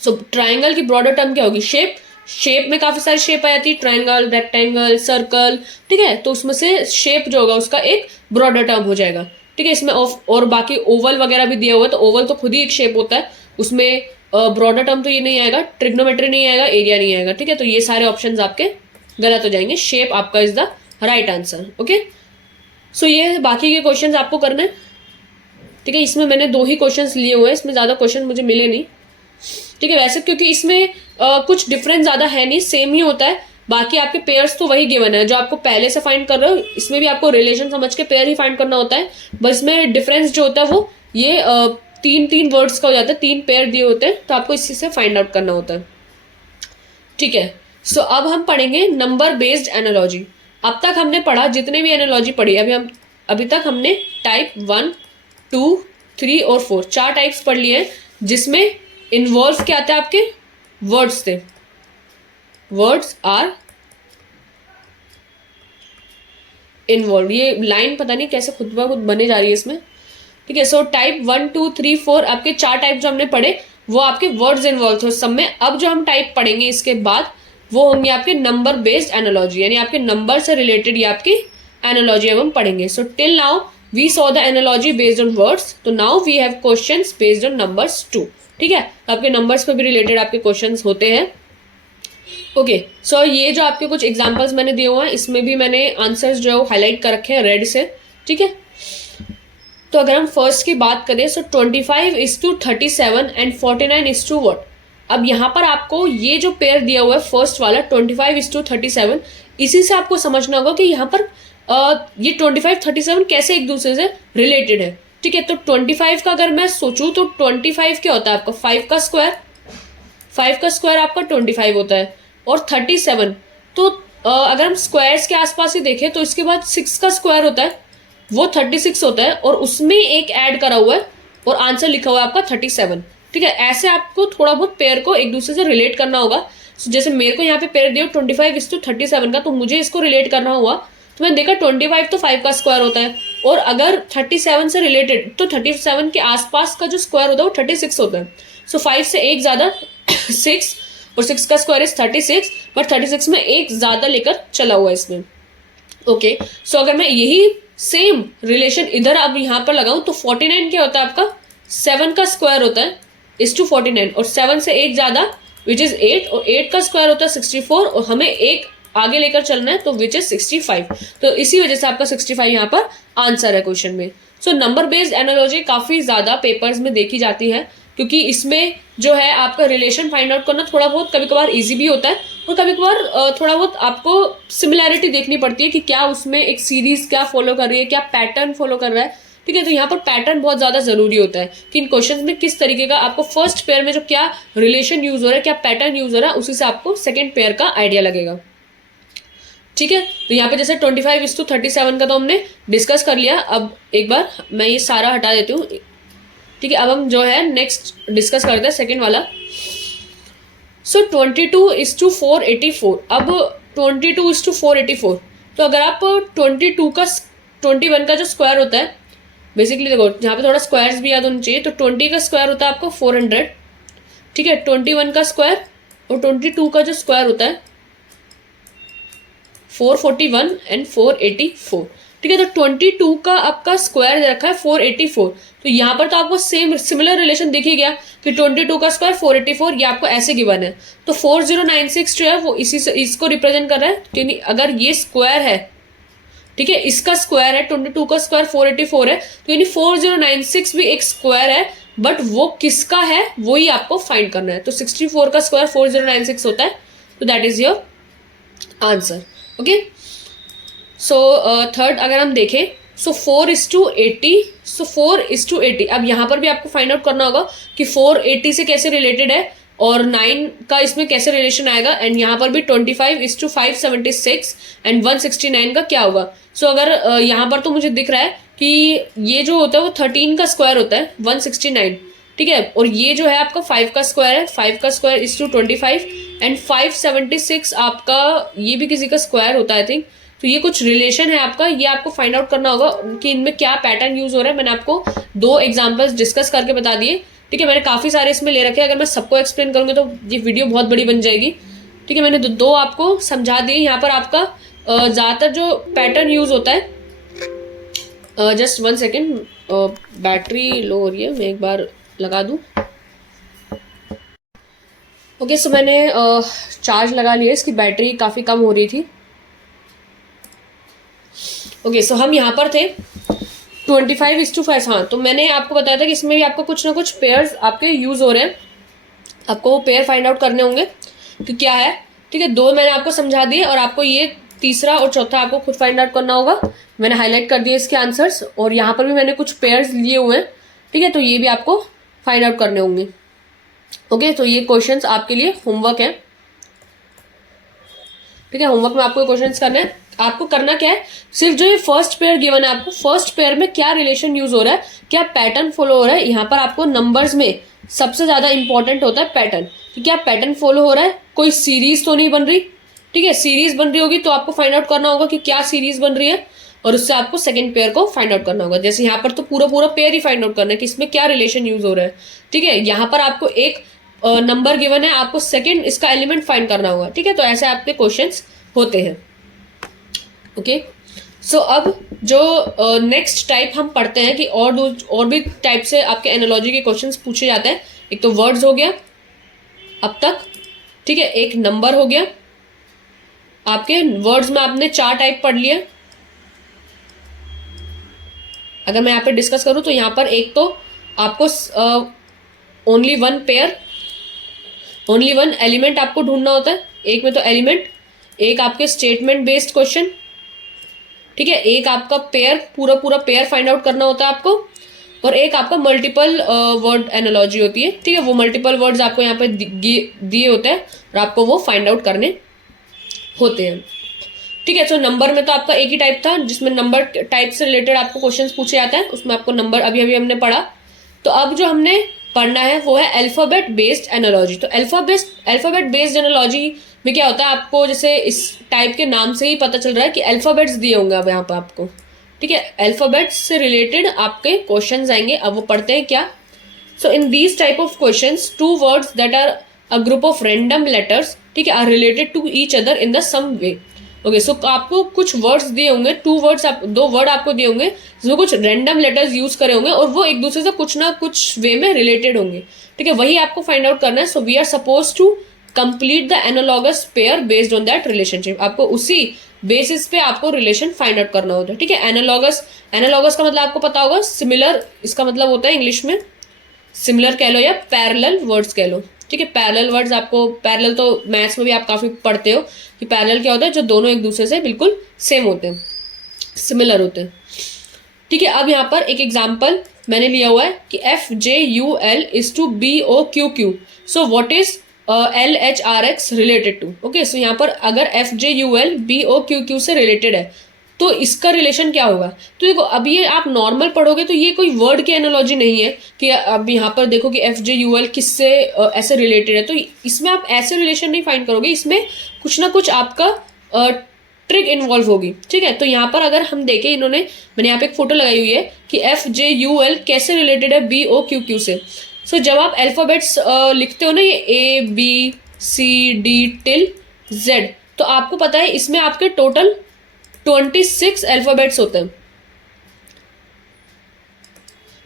सो ट्राइंगल की ब्रॉडर टर्म क्या होगी, शेप। शेप में काफी सारी शेप आ जाती है, ट्राइंगल, रेक्टेंगल, सर्कल। ठीक है, तो उसमें से शेप जो होगा उसका एक ब्रॉडर टर्म हो जाएगा। ठीक है, इसमें और बाकी ओवल वगैरह भी दिया हुआ है, तो ओवल तो खुद ही एक शेप होता है, उसमें ब्रॉडर टर्म तो ये नहीं आएगा, ट्रिग्नोमेट्री नहीं आएगा, एरिया नहीं आएगा। ठीक है, तो ये सारे ऑप्शंस आपके गलत हो जाएंगे, शेप आपका is the right answer. Okay, so ये बाकी के क्वेश्चंस आपको करने। ठीक है, इसमें मैंने 2 ही क्वेश्चंस लिए हुए हैं, इसमें ज्यादा क्वेश्चन मुझे मिले नहीं। ठीक है, वैसे क्योंकि इसमें कुछ डिफरेंस ज्यादा है नहीं, सेम ही होता है, बाकी आपके पेयर्स तो वही गिवन है जो आपको पहले से फाइंड कर रहे हो। इसमें भी आपको रिलेशन समझ के पेयर ही फाइंड करना होता है, बस इसमें डिफरेंस जो होता है वो ये 3 वर्ड्स का हो जाता है, 3 पेयर दिए होते हैं, तो आपको इसी से फाइंड आउट करना होता है। ठीक है, सो अब हम पढ़ेंगे नंबर बेस्ड एनालॉजी। अब तक हमने पढ़ा, जितने भी एनालॉजी पढ़ी अभी तक हमने टाइप 1, 2, 3 और 4 4 टाइप्स पढ़ लिए हैं, जिसमें इन्वॉल्व क्या आता है, आपके वर्ड्स थे। वर्ड्स आर इन्वॉल्व, ये लाइन पता नहीं कैसे खुद ब खुद बने जा रही है इसमें। ठीक है, सो टाइप 1, 2, 3, 4 आपके 4 टाइप जो हमने पढ़े वो आपके वर्ड्स इन्वॉल्व थे उस सब में। अब जो हम टाइप पढ़ेंगे इसके बाद वो होंगे आपके नंबर बेस्ड एनालॉजी, यानी आपके नंबर से रिलेटेड ये आपकी एनालॉजी अब हम पढ़ेंगे। So till now we saw the analogy based on words, तो now we have questions based on numbers too. ठीक है, तो आपके नंबर्स पे भी रिलेटेड आपके क्वेश्चंस होते हैं। ओके, सो ये जो आपके कुछ एग्जांपल्स मैंने दिए हुए हैं, इसमें भी मैंने आंसर्स जो हाईलाइट कर रखे हैं रेड से। ठीक है, तो अगर हम फर्स्ट की बात करें, सो 25:37 एंड 49 व्हाट। अब यहाँ पर आपको ये जो पेयर दिया हुआ है फर्स्ट वाला 25:37, इसी से आपको समझना होगा कि यहाँ पर ये 25-37 कैसे एक दूसरे से रिलेटेड है। ठीक है, तो 25 का अगर मैं सोचूं तो 25 क्या होता है आपका 5 का स्क्वायर, 5 का स्क्वायर आपका 25 होता है, और 37 तो अगर हम स्क्वायर्स के आसपास ही देखें तो इसके बाद 6 का स्क्वायर होता है, वो 36 होता है, और उसमें एक ऐड करा हुआ है और आंसर लिखा हुआ है आपका 37। ठीक है, ऐसे आपको थोड़ा बहुत पेयर को एक दूसरे से रिलेट करना होगा। जैसे मेरे को यहाँ पे पेयर दिया 25:37 का, तो मुझे इसको रिलेट करना हुआ, तो मैंने देखा 25 तो 5 का स्क्वायर होता है, और अगर 37 से रिलेटेड तो 37 के आसपास का जो स्क्वायर होता है वो 36 होता है। सो 5 से एक ज्यादा 6, और 6 का स्क्वायर इज 36, बट 36 में एक ज्यादा लेकर चला हुआ है इसमें। ओके, सो अगर मैं यही सेम रिलेशन इधर अब यहाँ पर लगाऊं तो 49 क्या होता है आपका 7 का स्क्वायर होता है इज टू 49, और 7 से एक ज्यादा विच इज 8, और 8 का स्क्वायर होता है 64, और हमें एक आगे लेकर चलना है तो विच इज 65। तो इसी वजह से आपका 65 यहाँ पर आंसर है क्वेश्चन में। सो नंबर बेस्ड एनालॉजी काफी ज्यादा पेपर्स में देखी जाती है, क्योंकि इसमें जो है आपका रिलेशन फाइंड आउट करना थोड़ा बहुत कभी कभार इजी भी होता है, और कभी कभार थोड़ा बहुत आपको सिमिलैरिटी देखनी पड़ती है कि क्या उसमें एक सीरीज क्या फॉलो कर रही है, क्या पैटर्न फॉलो कर रहा है। ठीक है, तो यहाँ पर पैटर्न बहुत ज्यादा जरूरी होता है कि इन क्वेश्चंस में किस तरीके का आपको फर्स्ट पेयर में जो क्या रिलेशन यूज हो रहा है, क्या पैटर्न यूज हो रहा है, उसी से आपको सेकेंड पेयर का आइडिया लगेगा। ठीक है, तो यहाँ पे जैसे 25:37 का तो हमने डिस्कस कर लिया। अब एक बार मैं ये सारा हटा देती हूँ। ठीक है, अब हम जो है नेक्स्ट डिस्कस करते हैं सेकेंड वाला। सो 22:484। अब 22:484, तो अगर आप 21 का जो स्क्वायर होता है, बेसिकली देखो यहाँ पे थोड़ा स्क्वायर्स भी याद होने चाहिए, तो 20 का स्क्वायर होता है आपको 400। ठीक है, 21 का स्क्वायर, और 22 का जो स्क्वायर होता है 441 एंड 484। ठीक है, तो 22 का आपका स्क्वायर दे रखा है 484, तो यहाँ पर तो आपको सेम सिमिलर रिलेशन दिख ही गया कि 22 का स्क्वायर 484, ये आपको ऐसे गिवन है। तो 4096 जो है वो इसी से इसको रिप्रेजेंट कर रहा है, क्योंकि अगर ये स्क्वायर है, ठीक है, इसका स्क्वायर है 22 का स्क्वायर 484 है, तो यानी 4096 भी एक स्क्वायर है, बट वो किसका है वो ही आपको फाइंड करना है। तो 64 का स्क्वायर 4096 होता है, तो that is your answer. Okay, so third अगर हम देखें, सो 4:80, सो 4:80। अब यहाँ पर भी आपको फाइंड आउट करना होगा कि 480 से कैसे रिलेटेड है और 9 का इसमें कैसे रिलेशन आएगा, एंड यहाँ पर भी 25:576 एंड 169 का क्या होगा। सो अगर यहाँ पर तो मुझे दिख रहा है कि ये जो होता है वो 13 का स्क्वायर होता है 169, ठीक है, और ये जो है आपका 5 का स्क्वायर है, 5 का स्क्वायर इज टू 25 एंड 576 आपका ये भी किसी का स्क्वायर होता है आई थिंक। तो ये कुछ रिलेशन है आपका, ये आपको फाइंड आउट करना होगा कि इनमें क्या पैटर्न यूज हो रहा है। मैंने आपको 2 एग्जांपल्स डिस्कस करके बता दिए, ठीक है। मैंने काफी सारे इसमें ले रखे हैं, अगर मैं सबको एक्सप्लेन करूंगी तो ये वीडियो बहुत बड़ी बन जाएगी, ठीक है। मैंने 2 आपको समझा दिए। यहाँ पर आपका ज्यादातर जो पैटर्न यूज होता है, जस्ट 1 सेकेंड, बैटरी लो हो रही है, मैं एक बार लगा दूं। ओके, सो मैंने चार्ज लगा लिया, इसकी बैटरी काफ़ी कम हो रही थी। ओके, सो हम यहाँ पर थे 25:5। हाँ, तो मैंने आपको बताया था कि इसमें भी आपको कुछ ना कुछ पेयर्स आपके यूज़ हो रहे हैं, आपको वो पेयर फाइंड आउट करने होंगे कि क्या है, ठीक है। 2 मैंने आपको समझा दिए और आपको ये तीसरा और चौथा आपको खुद फाइंड आउट करना होगा। मैंने हाईलाइट कर दिए इसके आंसर्स, और यहाँ पर भी मैंने कुछ पेयर्स लिए हुए हैं, ठीक है, तो ये भी आपको फाइंड आउट करने होंगे। ओके, तो ये क्वेश्चंस आपके लिए होमवर्क है, ठीक है। होमवर्क में आपको क्वेश्चंस करने हैं। आपको करना क्या है, सिर्फ जो ये फर्स्ट पेयर गिवन है आपको, फर्स्ट पेयर में क्या रिलेशन यूज हो रहा है, क्या पैटर्न फॉलो हो रहा है। यहाँ पर आपको नंबर्स में सबसे ज्यादा इंपॉर्टेंट होता है पैटर्न, कि क्या पैटर्न फॉलो हो रहा है, कोई सीरीज तो नहीं बन रही, ठीक है। सीरीज बन रही होगी तो आपको फाइंड आउट करना होगा कि क्या सीरीज बन रही है, और उससे आपको सेकंड पेयर को फाइंड आउट करना होगा। जैसे यहाँ पर तो पूरा पेयर ही फाइंड आउट करना है कि इसमें क्या रिलेशन यूज हो रहा है, ठीक है। यहाँ पर आपको एक नंबर गिवन है, आपको सेकंड इसका एलिमेंट फाइंड करना होगा, ठीक है। तो ऐसे आपके क्वेश्चंस होते हैं। ओके, सो अब जो नेक्स्ट टाइप हम पढ़ते हैं कि और भी टाइप से आपके एनालॉजी के क्वेश्चंस पूछे जाते हैं। एक तो वर्ड्स हो गया अब तक, ठीक है, एक नंबर हो गया। आपके वर्ड्स में आपने 4 टाइप पढ़ लिए। अगर मैं यहाँ पे डिस्कस करूं तो यहाँ पर एक तो आपको ओनली 1 पेयर, ओनली 1 एलिमेंट आपको ढूंढना होता है। एक में तो एलिमेंट, एक आपके स्टेटमेंट बेस्ड क्वेश्चन, ठीक है, एक आपका पेयर, पूरा पेयर फाइंड आउट करना होता है आपको, और एक आपका मल्टीपल वर्ड एनालॉजी होती है, ठीक है। वो मल्टीपल वर्ड्स आपको यहाँ पे दिए होते हैं और आपको वो फाइंड आउट करने होते हैं, ठीक है। तो नंबर में तो आपका एक ही टाइप था जिसमें नंबर टाइप से रिलेटेड आपको क्वेश्चंस पूछे जाते हैं, उसमें आपको नंबर अभी हमने पढ़ा। तो अब जो हमने पढ़ना है वो है अल्फाबेट बेस्ड एनालॉजी। तो अल्फाबेट बेस्ड एनालॉजी में क्या होता है, आपको जैसे इस टाइप के नाम से ही पता चल रहा है कि अल्फाबेट्स दिए होंगे अब यहाँ पर आपको, ठीक है। अल्फाबेट्स से रिलेटेड आपके क्वेश्चंस आएंगे। अब वो पढ़ते हैं क्या। So in these type of questions 2 words that are a group of random letters, ठीक है, are related to each other in the same way. Okay, so आपको कुछ वर्ड्स दिए होंगे, 2 वर्ड आपको दिए होंगे जिसमें कुछ रैंडम लेटर्स यूज करे होंगे और वो एक दूसरे से कुछ ना कुछ वे में रिलेटेड होंगे, ठीक है। वही आपको फाइंड आउट करना है। So we are suppose to complete the analogous pair based on that relationship. आपको उसी बेसिस पे आपको रिलेशन फाइंड आउट करना होता है, ठीक है। एनालॉगस का मतलब आपको पता होगा, सिमिलर इसका मतलब होता है इंग्लिश में, सिमिलर कह लो या पैरेलल वर्ड्स कह लो, ठीक है। पैरेलल वर्ड्स आपको, पैरेलल तो मैथ्स में भी आप काफी पढ़ते हो कि पैरेलल क्या होता है, जो दोनों एक दूसरे से बिल्कुल सेम होते हैं, सिमिलर होते हैं, ठीक है। अब यहाँ पर एक एग्जांपल मैंने लिया हुआ है कि FJUL is to BOQQ, so what is LHRX related to. Okay, so यहाँ पर अगर FJUL BOQQ से रिलेटेड है तो इसका रिलेशन क्या होगा। तो देखो, अब ये आप नॉर्मल पढ़ोगे तो ये कोई वर्ड की एनालॉजी नहीं है कि अब यहाँ पर देखो कि FJUL किससे ऐसे रिलेटेड है, तो इसमें आप ऐसे रिलेशन नहीं फाइंड करोगे, इसमें कुछ ना कुछ आपका ट्रिक इन्वॉल्व होगी, ठीक है। तो यहाँ पर अगर हम देखें, मैंने यहाँ पे एक फोटो लगाई हुई है कि FJUL कैसे रिलेटेड है BOQQ से। सो जब आप अल्फाबेट्स लिखते हो ना, ये ABCD till Z, तो आपको पता है इसमें आपके टोटल 26 अल्फाबेट्स होते हैं,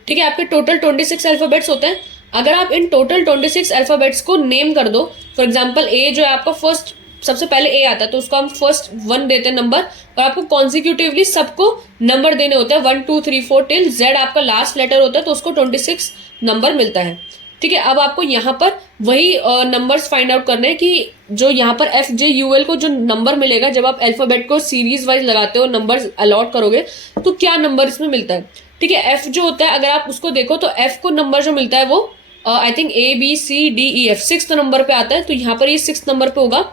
ठीक है। आपके टोटल 26 अल्फाबेट्स होते हैं। अगर आप इन टोटल 26 अल्फाबेट्स को नेम कर दो, फॉर एग्जांपल ए जो है आपका फर्स्ट, सबसे पहले ए आता है तो उसको हम फर्स्ट 1 देते हैं नंबर, और आपको कॉन्सिक्यूटिवली सबको नंबर देने होते हैं 1 2 3 4 टिल जेड आपका लास्ट लेटर होता है, तो उसको 26 नंबर मिलता है, ठीक है, अब आपको यहाँ पर वही नंबर्स फाइंड आउट करने हैं कि जो यहाँ पर FJUL को जो नंबर मिलेगा जब आप अल्फाबेट को सीरीज वाइज लगाते हो, नंबर्स अलॉट करोगे तो क्या नंबर इसमें मिलता है। ठीक है, F जो होता है अगर आप उसको देखो तो F को नंबर जो मिलता है वो I think ABCDEF 6th number पे आता है, तो यहाँ पर ये 6th नंबर पे होगा।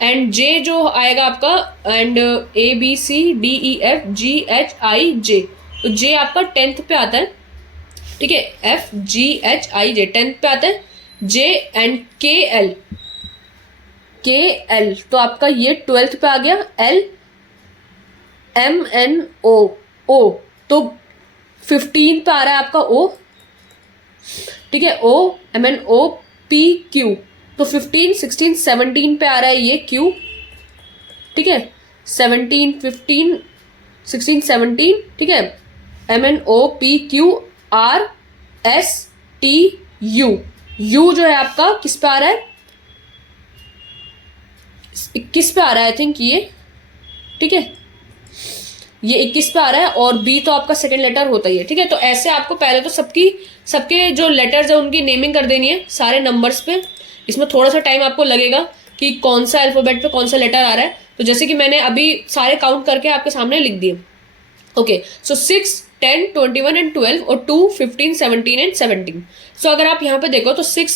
एंड J जो आएगा आपका एंड ABCDEFGHIJ, तो J आपका 10th पे आता है। ठीक है, FGHIJ 10th पे आता है। J एंड KL तो आपका ये 12th पे आ गया। LMNO तो 15 पे आ रहा है आपका O। ठीक है, OMNOPQ तो 15 16 17 पे आ रहा है ये Q। ठीक है, 17 15 16 17। ठीक है, MNOPQRSTU, U जो है आपका किस पे आ रहा है, 21 पे आ रहा है आई थिंक ये। ठीक है, ये 21 पे आ रहा है और B तो आपका सेकंड लेटर होता ही है। ठीक है, तो ऐसे आपको पहले तो सबके जो लेटर्स है उनकी नेमिंग कर देनी है सारे नंबर्स पे। इसमें थोड़ा सा टाइम आपको लगेगा कि कौन सा अल्फाबेट पे कौन सा लेटर आ रहा है, तो जैसे कि मैंने अभी सारे काउंट करके आपके सामने लिख दिए। ओके, सो 6 10 21 एंड 12 और 2 15 17 एंड 17। सो अगर आप यहाँ पे देखो तो 6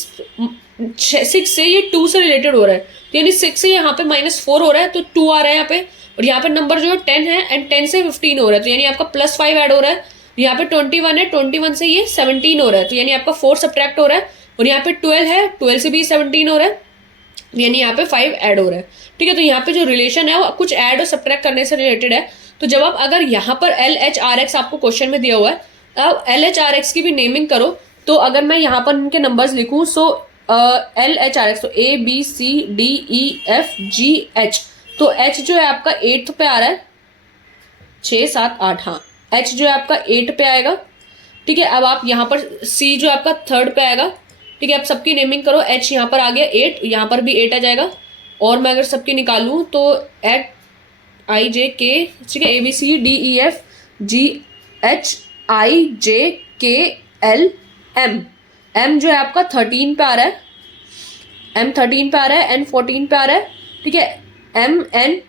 से ये 2 से रिलेटेड हो रहा है, तो यानी 6 से यहाँ पे -4 हो रहा है तो 2 आ रहा है यहाँ पे, और यहाँ पे नंबर जो है 10 है एंड 10 से 15 हो रहा है, तो यानी आपका +5 ऐड हो रहा है। यहाँ पे 21 है, 21 से ये 17 हो रहा है, तो यानी आपका 4 सब्ट्रैक्ट हो रहा है। और यहाँ पे 12 है, 12 से भी 17 हो रहा है, यानी यहाँ पे 5 ऐड हो रहा है। ठीक है, तो यहाँ पे जो रिलेशन है वो कुछ ऐड और सब्ट्रैक्ट करने से रिलेटेड है। तो जब आप अगर यहाँ पर LHRX आपको क्वेश्चन में दिया हुआ है, अब LHRX की भी नेमिंग करो। तो अगर मैं यहाँ पर इनके नंबर्स लिखूँ, सो LHRX तो ABCDEFGH, तो H जो है आपका 8th पे आ रहा है, 6 7 8, हाँ H जो है आपका 8 पे आएगा। ठीक है, अब आप यहाँ पर C जो आपका 3rd पे आएगा। ठीक है, आप सबकी नेमिंग करो। H यहाँ पर आ गया 8, यहाँ पर भी 8 आ जाएगा। और मैं अगर सबकी निकालूँ तो HIJK, ठीक है, ABCDEFGHIJKLM, M जो है आपका 13 पे आ रहा है, M 13 पे आ रहा है, N 14 पे आ रहा है। ठीक है, MNOPQ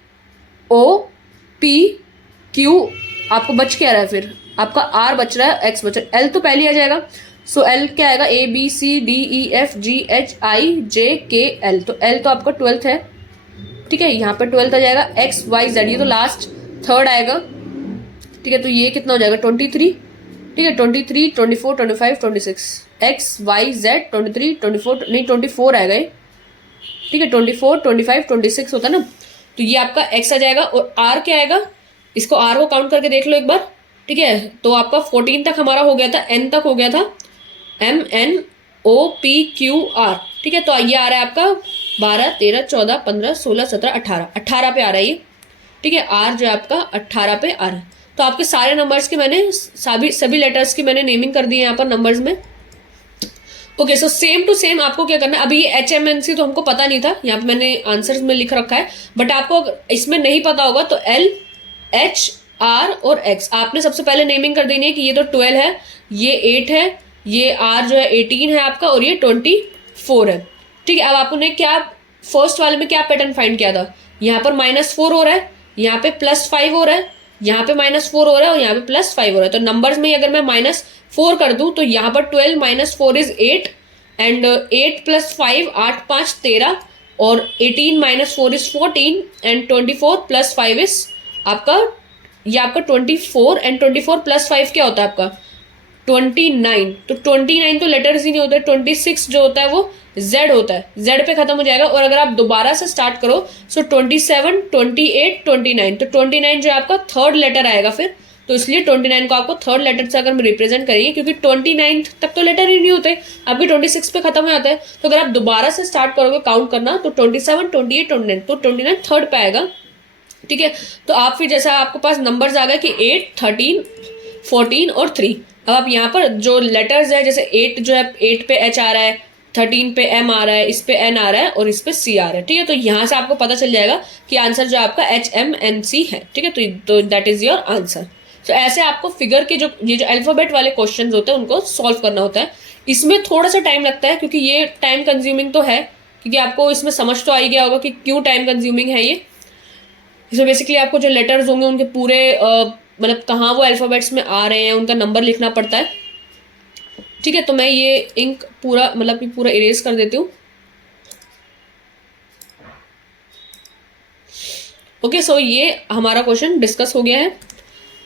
आपको बच के आ रहा है, फिर आपका R बच रहा है, X बच रहा है, L तो पहले आ जाएगा। सो L क्या आएगा, ABCDEFGHIJKL, तो L तो आपका 12th है। ठीक है, यहाँ पे 12th आ जाएगा। XYZ ये तो लास्ट 3rd आएगा। ठीक है, तो ये कितना हो जाएगा 23। ठीक है, 23 24 25 26, XYZ 23 24 नहीं 24 आएगा ये। ठीक है, 24 25 26 होता है ना, तो ये आपका X आ जाएगा। और R क्या आएगा, इसको R को काउंट करके देख लो एक बार। ठीक है, तो आपका 14 तक हमारा हो गया था, N तक हो गया था, MNOPQR। ठीक है, तो ये आ रहा है आपका 12 13 14 15 16 17 18 पे आ रहा है ये। ठीक है, R जो है आपका 18 पे आ रहा है। तो आपके सारे नंबर्स की मैंने सभी लेटर्स की मैंने नेमिंग कर दी है यहाँ पर नंबर्स में। Okay, so same to same आपको क्या करना है, अभी ये HMNC तो हमको पता नहीं था, यहाँ पे मैंने आंसर्स में लिख रखा है, बट आपको इसमें नहीं पता होगा तो L H R और X आपने सबसे पहले नेमिंग कर देनी है कि ये तो 12 है, ये 8 है, ये R जो है 18 है आपका, और ये 24 है। ठीक है, अब आपने क्या फर्स्ट वाले में क्या पैटर्न फाइंड किया था, यहाँ पर -4 हो रहा है, यहाँ पे +5 हो रहा है, यहाँ पे -4 हो रहा है और यहाँ पे +5 हो रहा है। तो नंबर्स में अगर मैं -4 कर दूं तो यहाँ पर 12 - 4 इज 8 एंड 8 + 5 8 5 13 और 18 - 4 इज 14 एंड 24 + 5 इज आपका, ये आपका 24 एंड 24 + 5 क्या होता है आपका 29। तो 29 तो लेटर्स ही नहीं होते, 26 जो होता है वो Z होता है, Z पे खत्म हो जाएगा। और अगर आप दोबारा से स्टार्ट करो सो 27 28 29, तो 29 जो है आपका 3rd लेटर आएगा फिर, तो इसलिए 29 को आपको 3rd लेटर से अगर हम रिप्रेजेंट करेंगे, क्योंकि 29 तक तो लेटर ही नहीं होते, आपके 26 पे खत्म हो जाता है। तो अगर आप दोबारा से स्टार्ट करोगे काउंट करना तो 27 28 29, तो 29 3rd पे आएगा। ठीक है, तो आप फिर जैसा आपके पास नंबर्स आ गए कि 8 13 14 और 3। अब आप यहाँ पर जो लेटर्स है, जैसे 8 जो है 8 पे H आ रहा है, 13 पे M आ रहा है, इस पे N आ रहा है और इस पे C आ रहा है। ठीक है, तो यहाँ से आपको पता चल जाएगा कि आंसर जो आपका HMNC है। ठीक है, तो दैट इज योर आंसर। तो ऐसे आपको फिगर के जो ये जो अल्फाबेट वाले क्वेश्चंस होते हैं उनको सॉल्व करना होता है। इसमें थोड़ा सा टाइम लगता है क्योंकि ये टाइम कंज्यूमिंग तो है, क्योंकि आपको इसमें समझ तो आ ही गया होगा कि क्यों टाइम कंज्यूमिंग है ये। इसमें बेसिकली आपको जो लेटर्स होंगे उनके पूरे मतलब कहाँ वो अल्फ़ाबेट्स में आ रहे हैं उनका नंबर लिखना पड़ता है। ठीक है, तो मैं ये इंक पूरा मतलब कि पूरा इरेज कर देती हूँ। ओके, सो ये हमारा क्वेश्चन डिस्कस हो गया है।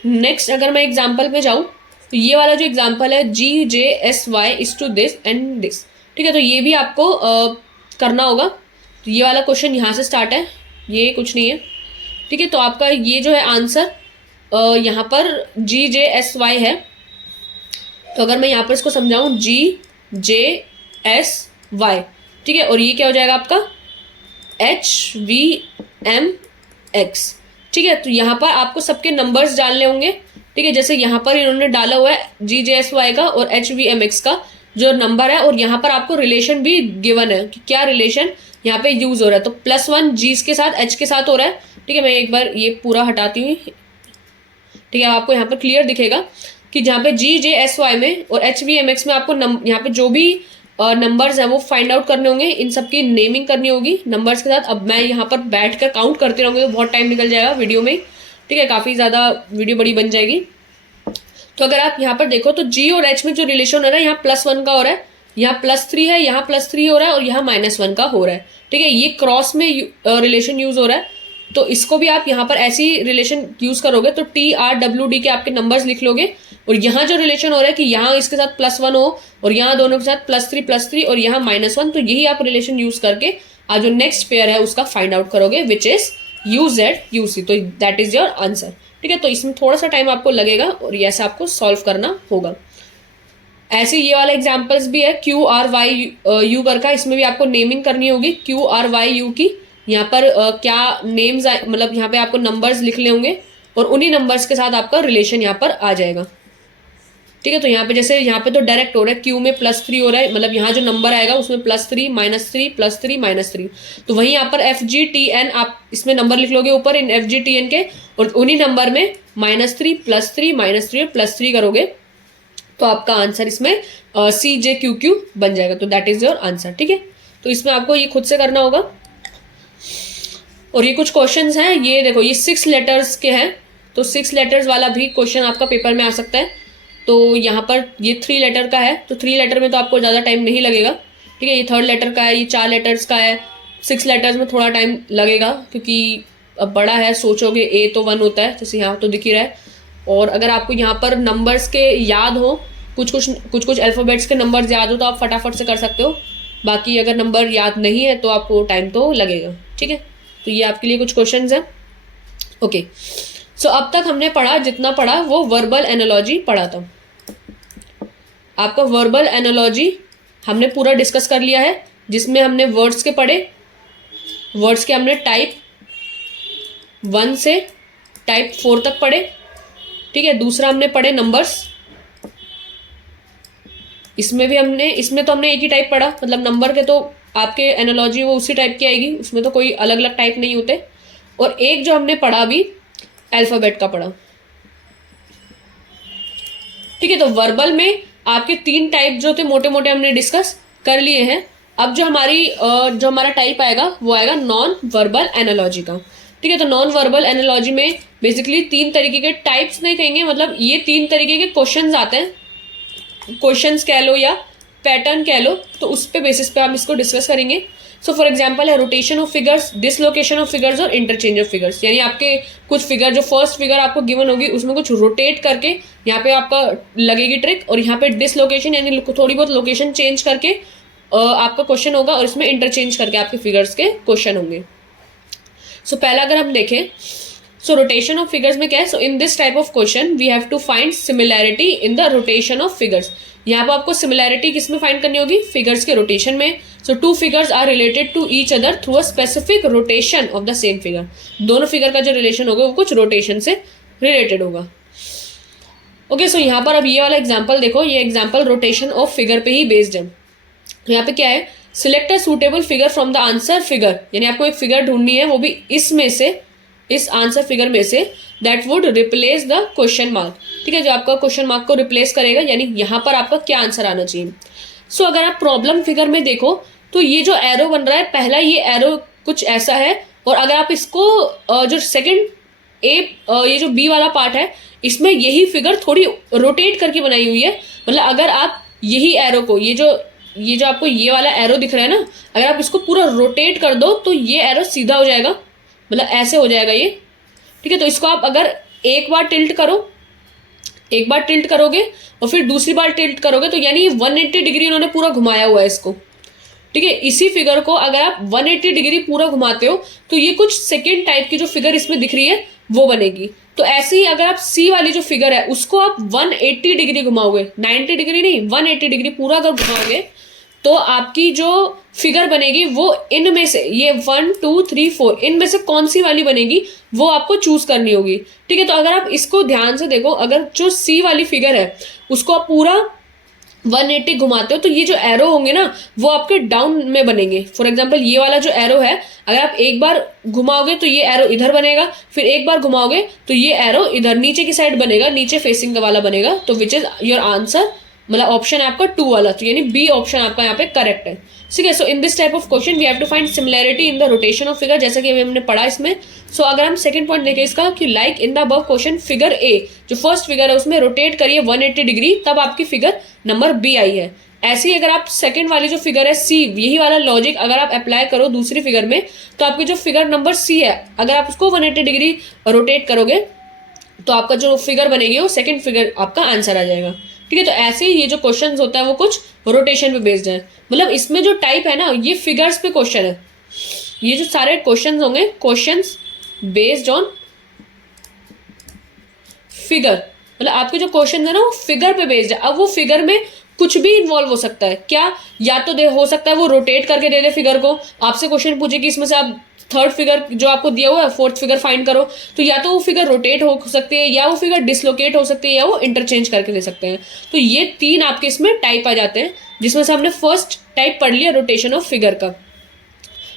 नेक्स्ट अगर मैं एग्जाम्पल पे जाऊँ तो ये वाला जो एग्जाम्पल है GJSY is to this and this. ठीक है, तो ये भी आपको करना होगा। तो ये वाला क्वेश्चन यहाँ से स्टार्ट है, ये कुछ नहीं है। ठीक है, तो आपका ये जो है आंसर यहाँ पर GJSY है। तो अगर मैं यहाँ पर इसको समझाऊँ GJSY, ठीक है, और ये क्या हो जाएगा आपका HVMX। ठीक है, तो यहाँ पर आपको सबके नंबर्स डालने होंगे। ठीक है, जैसे यहाँ पर इन्होंने डाला हुआ है GJSY का और HVMX का जो नंबर है, और यहाँ पर आपको रिलेशन भी गिवन है कि क्या रिलेशन यहाँ पे यूज हो रहा है। तो +1 G के साथ H के साथ हो रहा है। ठीक है, मैं एक बार ये पूरा हटाती हूँ। ठीक है, आपको यहाँ पर क्लियर दिखेगा कि जहाँ पे GJSY में और HVMX में आपको यहाँ पे जो भी नंबर्स हैं वो फाइंड आउट करने होंगे, इन सबकी नेमिंग करनी होगी नंबर्स के साथ। अब मैं यहाँ पर बैठ कर काउंट करते रहूँगी तो बहुत टाइम निकल जाएगा वीडियो में। ठीक है, काफ़ी ज़्यादा वीडियो बड़ी बन जाएगी। तो अगर आप यहाँ पर देखो तो G और H में जो रिलेशन हो रहा है, यहाँ +1 का हो रहा है, यहाँ +3 है, यहाँ +3 हो रहा है और यहाँ -1 का हो रहा है। ठीक है, ये क्रॉस में रिलेशन यूज हो रहा है। तो इसको भी आप यहाँ पर ऐसी रिलेशन यूज करोगे तो TRWD के आपके नंबर्स लिख लोगे, और यहाँ जो रिलेशन हो रहा है कि यहाँ इसके साथ +1 हो और यहाँ दोनों के साथ +3 और यहाँ -1, तो यही आप रिलेशन यूज करके आज जो नेक्स्ट पेयर है उसका फाइंड आउट करोगे, विच इज UZUC। तो दैट इज योर आंसर। ठीक है, तो इसमें थोड़ा सा टाइम आपको लगेगा और ये ऐसा आपको सॉल्व करना होगा। ऐसे ये वाला एग्जाम्पल्स भी है QRYU का, इसमें भी आपको नेमिंग करनी होगी QRYU की। यहाँ पर क्या नेम्स मतलब यहाँ पे आपको नंबर्स लिखने होंगे और उन्हीं नंबर्स के साथ आपका रिलेशन यहाँ पर आ जाएगा। ठीक है, तो यहाँ पे जैसे यहाँ पे तो डायरेक्ट हो रहा है, Q में +3 हो रहा है, मतलब यहाँ जो नंबर आएगा उसमें +3 -3 +3 तो वहीं यहाँ पर FGTN आप इसमें नंबर लिख लोगे ऊपर इन FGTN के, और उन्हीं नंबर में -3 +3 -3 और +3 करोगे तो आपका आंसर इसमें CJQQ बन जाएगा। तो दैट इज योर आंसर। ठीक है, तो इसमें आपको ये खुद से करना होगा। और ये कुछ क्वेश्चंस हैं, ये देखो ये 6 लेटर्स के हैं, तो 6 लेटर्स वाला भी क्वेश्चन आपका पेपर में आ सकता है। तो यहाँ पर ये 3 लेटर का है, तो 3 लेटर में तो आपको ज़्यादा टाइम नहीं लगेगा। ठीक है, ये 3rd लेटर का है, ये 4 लेटर्स का है। 6 लेटर्स में थोड़ा टाइम लगेगा क्योंकि अब बड़ा है, सोचोगे A तो 1 होता है, जैसे यहाँ तो दिख ही रहा है। और अगर आपको यहाँ पर नंबर्स के याद हो, कुछ अल्फ़ाबेट्स के नंबर्स याद हो तो आप फटाफट से कर सकते हो। बाकी अगर नंबर याद नहीं है तो आपको टाइम तो लगेगा। ठीक है, तो ये आपके लिए कुछ क्वेश्चंस हैं। ओके, सो अब तक हमने पढ़ा, जितना पढ़ा वो वर्बल एनालॉजी पढ़ा था। आपका वर्बल एनालॉजी हमने पूरा डिस्कस कर लिया है, जिसमें हमने वर्ड्स के पढ़े, वर्ड्स के हमने टाइप 1 से टाइप 4 तक पढ़े। ठीक है, दूसरा हमने पढ़े नंबर्स, इसमें तो हमने एक ही टाइप पढ़ा, मतलब नंबर के तो आपके एनालॉजी वो उसी टाइप की आएगी, उसमें तो कोई अलग अलग टाइप नहीं होते। और एक जो हमने पढ़ा अभी अल्फ़ाबेट का पढ़ा। ठीक है, तो वर्बल में आपके 3 टाइप जो थे मोटे मोटे हमने डिस्कस कर लिए हैं। अब जो हमारा टाइप आएगा वो आएगा नॉन वर्बल एनालॉजी का। ठीक है, तो नॉन वर्बल एनालॉजी में बेसिकली 3 तरीके के टाइप्स नहीं कहेंगे, मतलब ये 3 तरीके के क्वेश्चंस आते हैं, क्वेश्चंस कह लो या पैटर्न कह लो, तो उस पे बेसिस पे हम इसको डिस्कस करेंगे। सो फॉर एग्जांपल है rotation of figures, dislocation of figures और इंटरचेंज ऑफ फिगर्स। यानी आपके कुछ फिगर, जो फर्स्ट फिगर आपको गिवन होगी उसमें कुछ रोटेट करके यहाँ पे आपका लगेगी ट्रिक, और यहाँ पे डिसलोकेशन यानी थोड़ी बहुत लोकेशन चेंज करके आपका क्वेश्चन होगा, और इसमें इंटरचेंज करके आपके फिगर्स के क्वेश्चन होंगे। सो पहला अगर हम देखें, सो रोटेशन ऑफ फिगर्स में क्या है, so in this type of question we have to find similarity in the rotation of figures. यहाँ पर आपको सिमिलैरिटी किस में फाइंड करनी होगी, फिगर्स के रोटेशन में। So 2 figures are related to each other through a specific rotation of the same figure. दोनों फिगर का जो रिलेशन होगा वो कुछ रोटेशन से रिलेटेड होगा। ओके, सो यहाँ पर अब ये वाला एग्जाम्पल देखो, ये एग्जाम्पल रोटेशन ऑफ फिगर पे ही बेस्ड है। यहाँ पे क्या है, select a suitable figure from the answer figure, यानी आपको एक फिगर ढूंढनी है, वो भी इसमें से, इस आंसर फिगर में से, that would replace the question mark. ठीक है, जो आपका क्वेश्चन मार्क को रिप्लेस करेगा, यानी यहाँ पर आपका क्या आंसर आना चाहिए। सो अगर आप प्रॉब्लम फिगर में देखो तो ये जो एरो बन रहा है, पहला ये एरो कुछ ऐसा है, और अगर आप इसको जो सेकंड ये जो बी वाला पार्ट है, इसमें यही फिगर थोड़ी रोटेट करके बनाई हुई है। मतलब अगर आप यही एरो को, ये जो आपको ये वाला एरो दिख रहा है ना, अगर आप इसको पूरा रोटेट कर दो तो ये एरो सीधा हो जाएगा, मतलब ऐसे हो जाएगा ये। ठीक है, तो इसको आप अगर एक बार टिल्ट करो, एक बार टिल्ट करोगे और फिर दूसरी बार टिल्ट करोगे तो यानी 180 डिग्री उन्होंने पूरा घुमाया हुआ है इसको। ठीक है, इसी फिगर को अगर आप 180 डिग्री पूरा घुमाते हो तो ये कुछ सेकेंड टाइप की जो फिगर इसमें दिख रही है वो बनेगी। तो ऐसे ही अगर आप सी वाली जो फिगर है उसको आप 180 डिग्री घुमाओगे, 90 डिग्री नहीं, 180 डिग्री पूरा अगर घुमाओगे तो आपकी जो फिगर बनेगी वो इनमें से, ये 1 2 3 4 इनमें से कौन सी वाली बनेगी वो आपको चूज करनी होगी। ठीक है, तो अगर आप इसको ध्यान से देखो, अगर जो सी वाली फिगर है उसको आप पूरा 180 घुमाते हो तो ये जो एरो होंगे ना वो आपके डाउन में बनेंगे। फॉर एग्जांपल ये वाला जो एरो है, अगर आप एक बार घुमाओगे तो ये एरो इधर बनेगा, फिर एक बार घुमाओगे तो ये एरो इधर नीचे की साइड बनेगा, नीचे फेसिंग वाला बनेगा। तो विच इज योर आंसर, मतलब ऑप्शन है आपका 2 वाला, तो यानी बी ऑप्शन आपका यहाँ पे करेक्ट है। ठीक है, so in this type of question we have to find similarity in the rotation of figure, जैसा कि अभी हमने पढ़ा इसमें। सो अगर हम सेकंड पॉइंट देखें इसका कि like in the above question figure ए, जो फर्स्ट फिगर है उसमें रोटेट करिए 180 डिग्री, तब आपकी फिगर नंबर बी आई है। ऐसे ही अगर आप सेकंड वाली जो फिगर है सी, यही वाला लॉजिक अगर आप अप्लाई करो दूसरी फिगर में तो आपकी जो फिगर नंबर सी है, अगर आप उसको 180 डिग्री रोटेट करोगे तो आपका जो फिगर बनेगी वो सेकंड फिगर आपका आंसर आ जाएगा। ठीक है, तो ऐसे ही ये जो क्वेश्चंस होता है वो कुछ रोटेशन पे बेस्ड है। मतलब इसमें जो टाइप है ना ये फिगर्स पे क्वेश्चन है, ये जो सारे क्वेश्चंस होंगे क्वेश्चंस बेस्ड ऑन फिगर, मतलब आपके जो क्वेश्चन है ना वो फिगर पे बेस्ड है। अब वो फिगर में कुछ भी इन्वॉल्व हो सकता है क्या, या तो हो सकता है वो रोटेट करके दे दे फिगर को, आपसे क्वेश्चन पूछे कि इसमें से आप थर्ड फिगर जो आपको दिया हुआ है फोर्थ फिगर फाइंड करो, तो या तो वो फिगर रोटेट हो सकती है, या वो फिगर डिसलोकेट हो सकती है, या वो इंटरचेंज करके दे सकते हैं। तो ये 3 आपके इसमें टाइप आ जाते हैं, जिसमें से हमने फर्स्ट टाइप पढ़ लिया रोटेशन ऑफ फिगर का।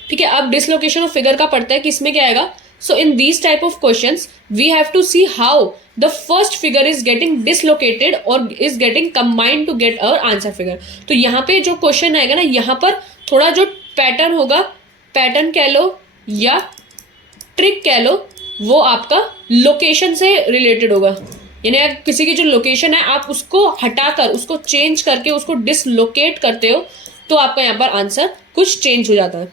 ठीक है, अब डिसलोकेशन ऑफ फिगर का पढ़ते हैं कि इसमें क्या आएगा। So in these type of questions we have to see how the first figure is getting dislocated और is getting combined to get our answer figure. तो यहाँ पे जो क्वेश्चन आएगा ना, यहाँ पर थोड़ा जो पैटर्न होगा, पैटर्न कह लो या ट्रिक कह लो, वो आपका लोकेशन से रिलेटेड होगा। यानी अगर किसी की जो लोकेशन है आप उसको हटाकर, उसको चेंज करके उसको डिसलोकेट करते हो तो आपका यहाँ पर आंसर कुछ चेंज हो जाता है।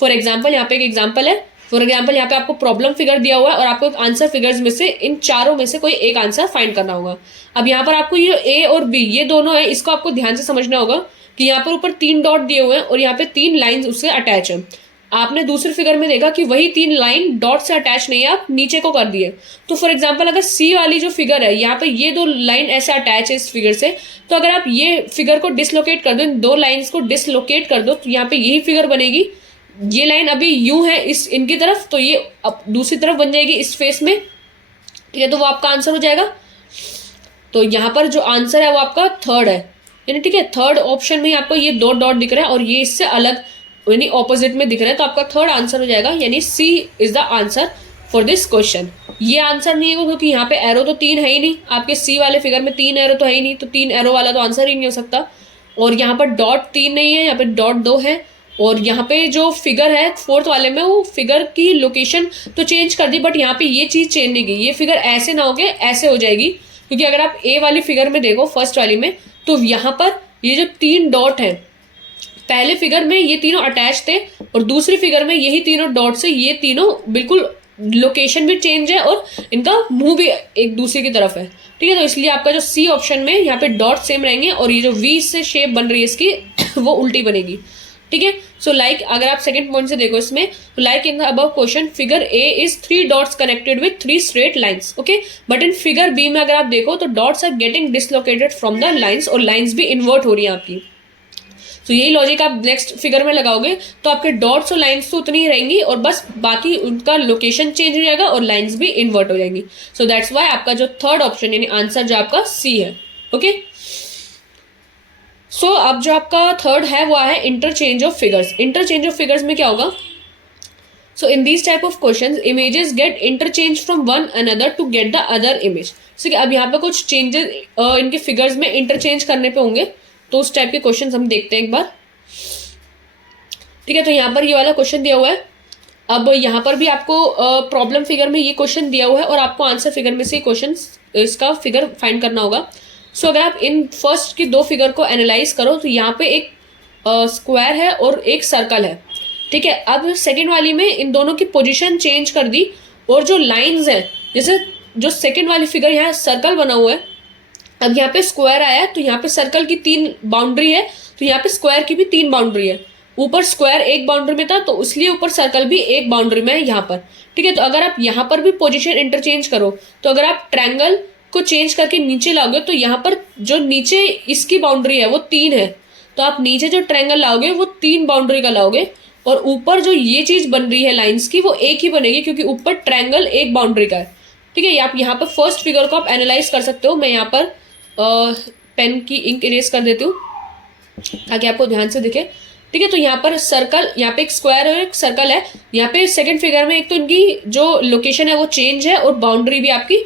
फॉर एग्जाम्पल यहाँ पे एक एग्जाम्पल है, फॉर एग्जाम्पल यहाँ पे आपको प्रॉब्लम फिगर दिया हुआ है और आपको आंसर फिगर्स में से इन चारों में से कोई एक आंसर फाइंड करना होगा। अब यहाँ पर आपको ये ए और बी ये दोनों है, इसको आपको ध्यान से समझना होगा कि यहाँ पर ऊपर 3 डॉट दिए हुए हैं और यहाँ पे 3 लाइन्स उससे अटैच है। आपने दूसरी फिगर में देखा कि वही 3 लाइन डॉट से अटैच नहीं है, आप नीचे को कर दिए। तो फॉर एग्जांपल अगर सी वाली जो फिगर है यहाँ पे ये 2 लाइन ऐसे अटैच है इस फिगर से, तो अगर आप ये फिगर को डिसलोकेट कर दो, इन 2 लाइंस को डिसलोकेट कर दो, तो यहाँ पे यही फिगर बनेगी। ये लाइन अभी यूं है इस इनकी तरफ, तो ये अब दूसरी तरफ बन जाएगी इस फेस में। ठीक है, तो वो आपका आंसर हो जाएगा। तो यहाँ पर जो आंसर है वो आपका थर्ड है, यानी ठीक है थर्ड ऑप्शन में आपको ये 2 डॉट दिख रहा है और ये इससे अलग यानी ऑपोजिट में दिख रहा है, तो आपका थर्ड आंसर हो जाएगा, यानी C is the answer for this question. ये आंसर नहीं है क्योंकि यहाँ पे एरो तो 3 है ही नहीं, आपके सी वाले फिगर में 3 एरो तो है ही नहीं, तो 3 एरो वाला तो आंसर ही नहीं हो सकता। और यहाँ पर डॉट 3 नहीं है, यहाँ पे डॉट 2 है। और यहाँ पे जो फिगर है फोर्थ वाले में वो फिगर की लोकेशन तो चेंज कर दी, बट यहाँ पे ये चीज़ चेंज नहीं की, ये फिगर ऐसे ना होके ऐसे हो जाएगी। क्योंकि अगर आप ए वाली फिगर में देखो फर्स्ट वाली में, तो यहाँ पर ये जो 3 डॉट है, पहले फिगर में ये तीनों अटैच थे और दूसरी फिगर में यही तीनों डॉट से ये तीनों बिल्कुल लोकेशन भी चेंज है और इनका मुंह भी एक दूसरे की तरफ है। ठीक है, तो इसलिए आपका जो सी ऑप्शन में यहाँ पे डॉट सेम रहेंगे और ये जो वी से शेप बन रही है इसकी वो उल्टी बनेगी। ठीक है, सो लाइक अगर आप सेकंड पॉइंट से देखो इसमें, तो like in the above question figure A is 3 dots connected with 3 straight lines. Okay, but in figure B में अगर आप देखो तो dots are getting dislocated from the lines और लाइंस भी इन्वर्ट हो रही है आपकी। तो यही लॉजिक आप नेक्स्ट फिगर में लगाओगे तो आपके डॉट्स और लाइंस तो उतनी ही रहेंगी और बस बाकी उनका लोकेशन चेंज हो जाएगा और लाइंस भी इन्वर्ट हो जाएंगी। सो दैट्स व्हाई आपका जो थर्ड ऑप्शन यानी आंसर जो आपका सी है। ओके, सो अब जो आपका थर्ड है वो है interchange of figures. Interchange of figures में क्या होगा? So in these type of questions images get interchange from one another to get the other image. ठीक है, अब यहाँ पे कुछ चेंजेस इनके फिगर्स में इंटरचेंज करने पे होंगे। तो उस टाइप के क्वेश्चन हम देखते हैं एक बार। ठीक है, तो यहाँ पर ये वाला क्वेश्चन दिया हुआ है। अब यहाँ पर भी आपको प्रॉब्लम फिगर में ये क्वेश्चन दिया हुआ है और आपको आंसर फिगर में से क्वेश्चन इसका फिगर फाइंड करना होगा। सो अगर आप इन फर्स्ट की दो फिगर को एनालाइज करो तो यहाँ पे एक स्क्वायर है और एक सर्कल है। ठीक है, अब सेकंड वाली में इन दोनों की पोजीशन चेंज कर दी और जो लाइंस है, जैसे जो सेकंड वाली फिगर यहाँ सर्कल बना हुआ है, अब यहाँ पे स्क्वायर आया है तो यहाँ पे सर्कल की 3 बाउंड्री है, तो यहाँ पे स्क्वायर की भी 3 बाउंड्री है। ऊपर स्क्वायर एक बाउंड्री में था तो इसलिए ऊपर सर्कल भी एक बाउंड्री में है यहाँ पर। ठीक है, तो अगर आप यहाँ पर भी पोजीशन इंटरचेंज करो तो अगर आप ट्रायंगल को चेंज करके नीचे लाओगे तो यहाँ पर जो नीचे इसकी बाउंड्री है वो 3 है, तो आप नीचे जो ट्रायंगल लाओगे वो 3 बाउंड्री का लाओगे और ऊपर जो ये चीज बन रही है लाइंस की वो एक ही बनेगी क्योंकि ऊपर ट्रायंगल एक बाउंड्री का है। ठीक है, आप यहाँ पर फर्स्ट फिगर को आप एनालाइज कर सकते हो। मैं यहाँ पर पेन की इंक इरेज कर देती हूँ ताकि आपको ध्यान से दिखे। ठीक है, तो यहाँ पर सर्कल, यहाँ पे एक स्क्वायर और एक सर्कल है। यहाँ पे सेकंड फिगर में एक तो इनकी जो लोकेशन है वो चेंज है और बाउंड्री भी आपकी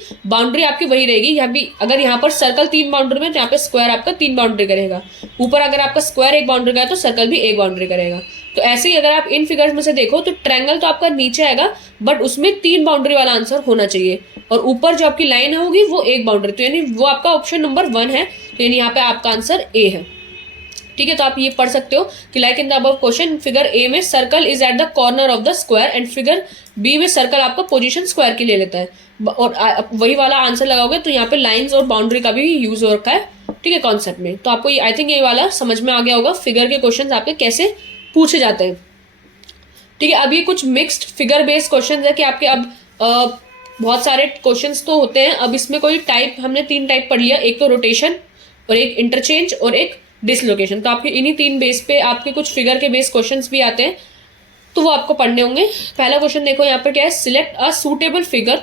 वही रहेगी। यहाँ भी अगर यहाँ पर सर्कल 3 बाउंड्री में तो यहाँ पे स्क्वायर आपका 3 बाउंड्री करेगा। ऊपर अगर आपका स्क्वायर एक बाउंड्री का है तो सर्कल भी एक बाउंड्री करेगा। तो ऐसे ही अगर आप इन फिगर्स में से देखो तो ट्रायंगल तो आपका नीचे आएगा बट उसमें 3 बाउंड्री वाला आंसर होना चाहिए और ऊपर जो आपकी लाइन होगी वो एक बाउंड्री, तो यानी वो आपका ऑप्शन नंबर 1 है। तो यानी यहाँ पे आपका आंसर ए है। ठीक है, तो आप ये पढ़ सकते हो कि like in the above question figure A में circle is at the corner of the square and figure B में सर्कल आपका पोजीशन स्क्वायर की ले लेता है और वही वाला आंसर लगाओगे तो यहाँ पे लाइंस और बाउंड्री का भी यूज हो रखा है। ठीक है, कॉन्सेप्ट में। तो आपको आई थिंक ये वाला समझ में आ गया होगा फिगर के क्वेश्चन आपके कैसे पूछे जाते हैं। ठीक है, अब ये कुछ मिक्स्ड फिगर बेस्ड क्वेश्चन है कि आपके अब बहुत सारे क्वेश्चंस तो होते हैं। अब इसमें कोई टाइप, हमने 3 टाइप पढ़ लिया, एक तो रोटेशन और एक इंटरचेंज और एक डिसलोकेशन। तो आपके इन्हीं 3 बेस पे आपके कुछ फिगर के बेस क्वेश्चंस भी आते हैं तो वो आपको पढ़ने होंगे। पहला क्वेश्चन देखो यहाँ पर क्या है, select a suitable figure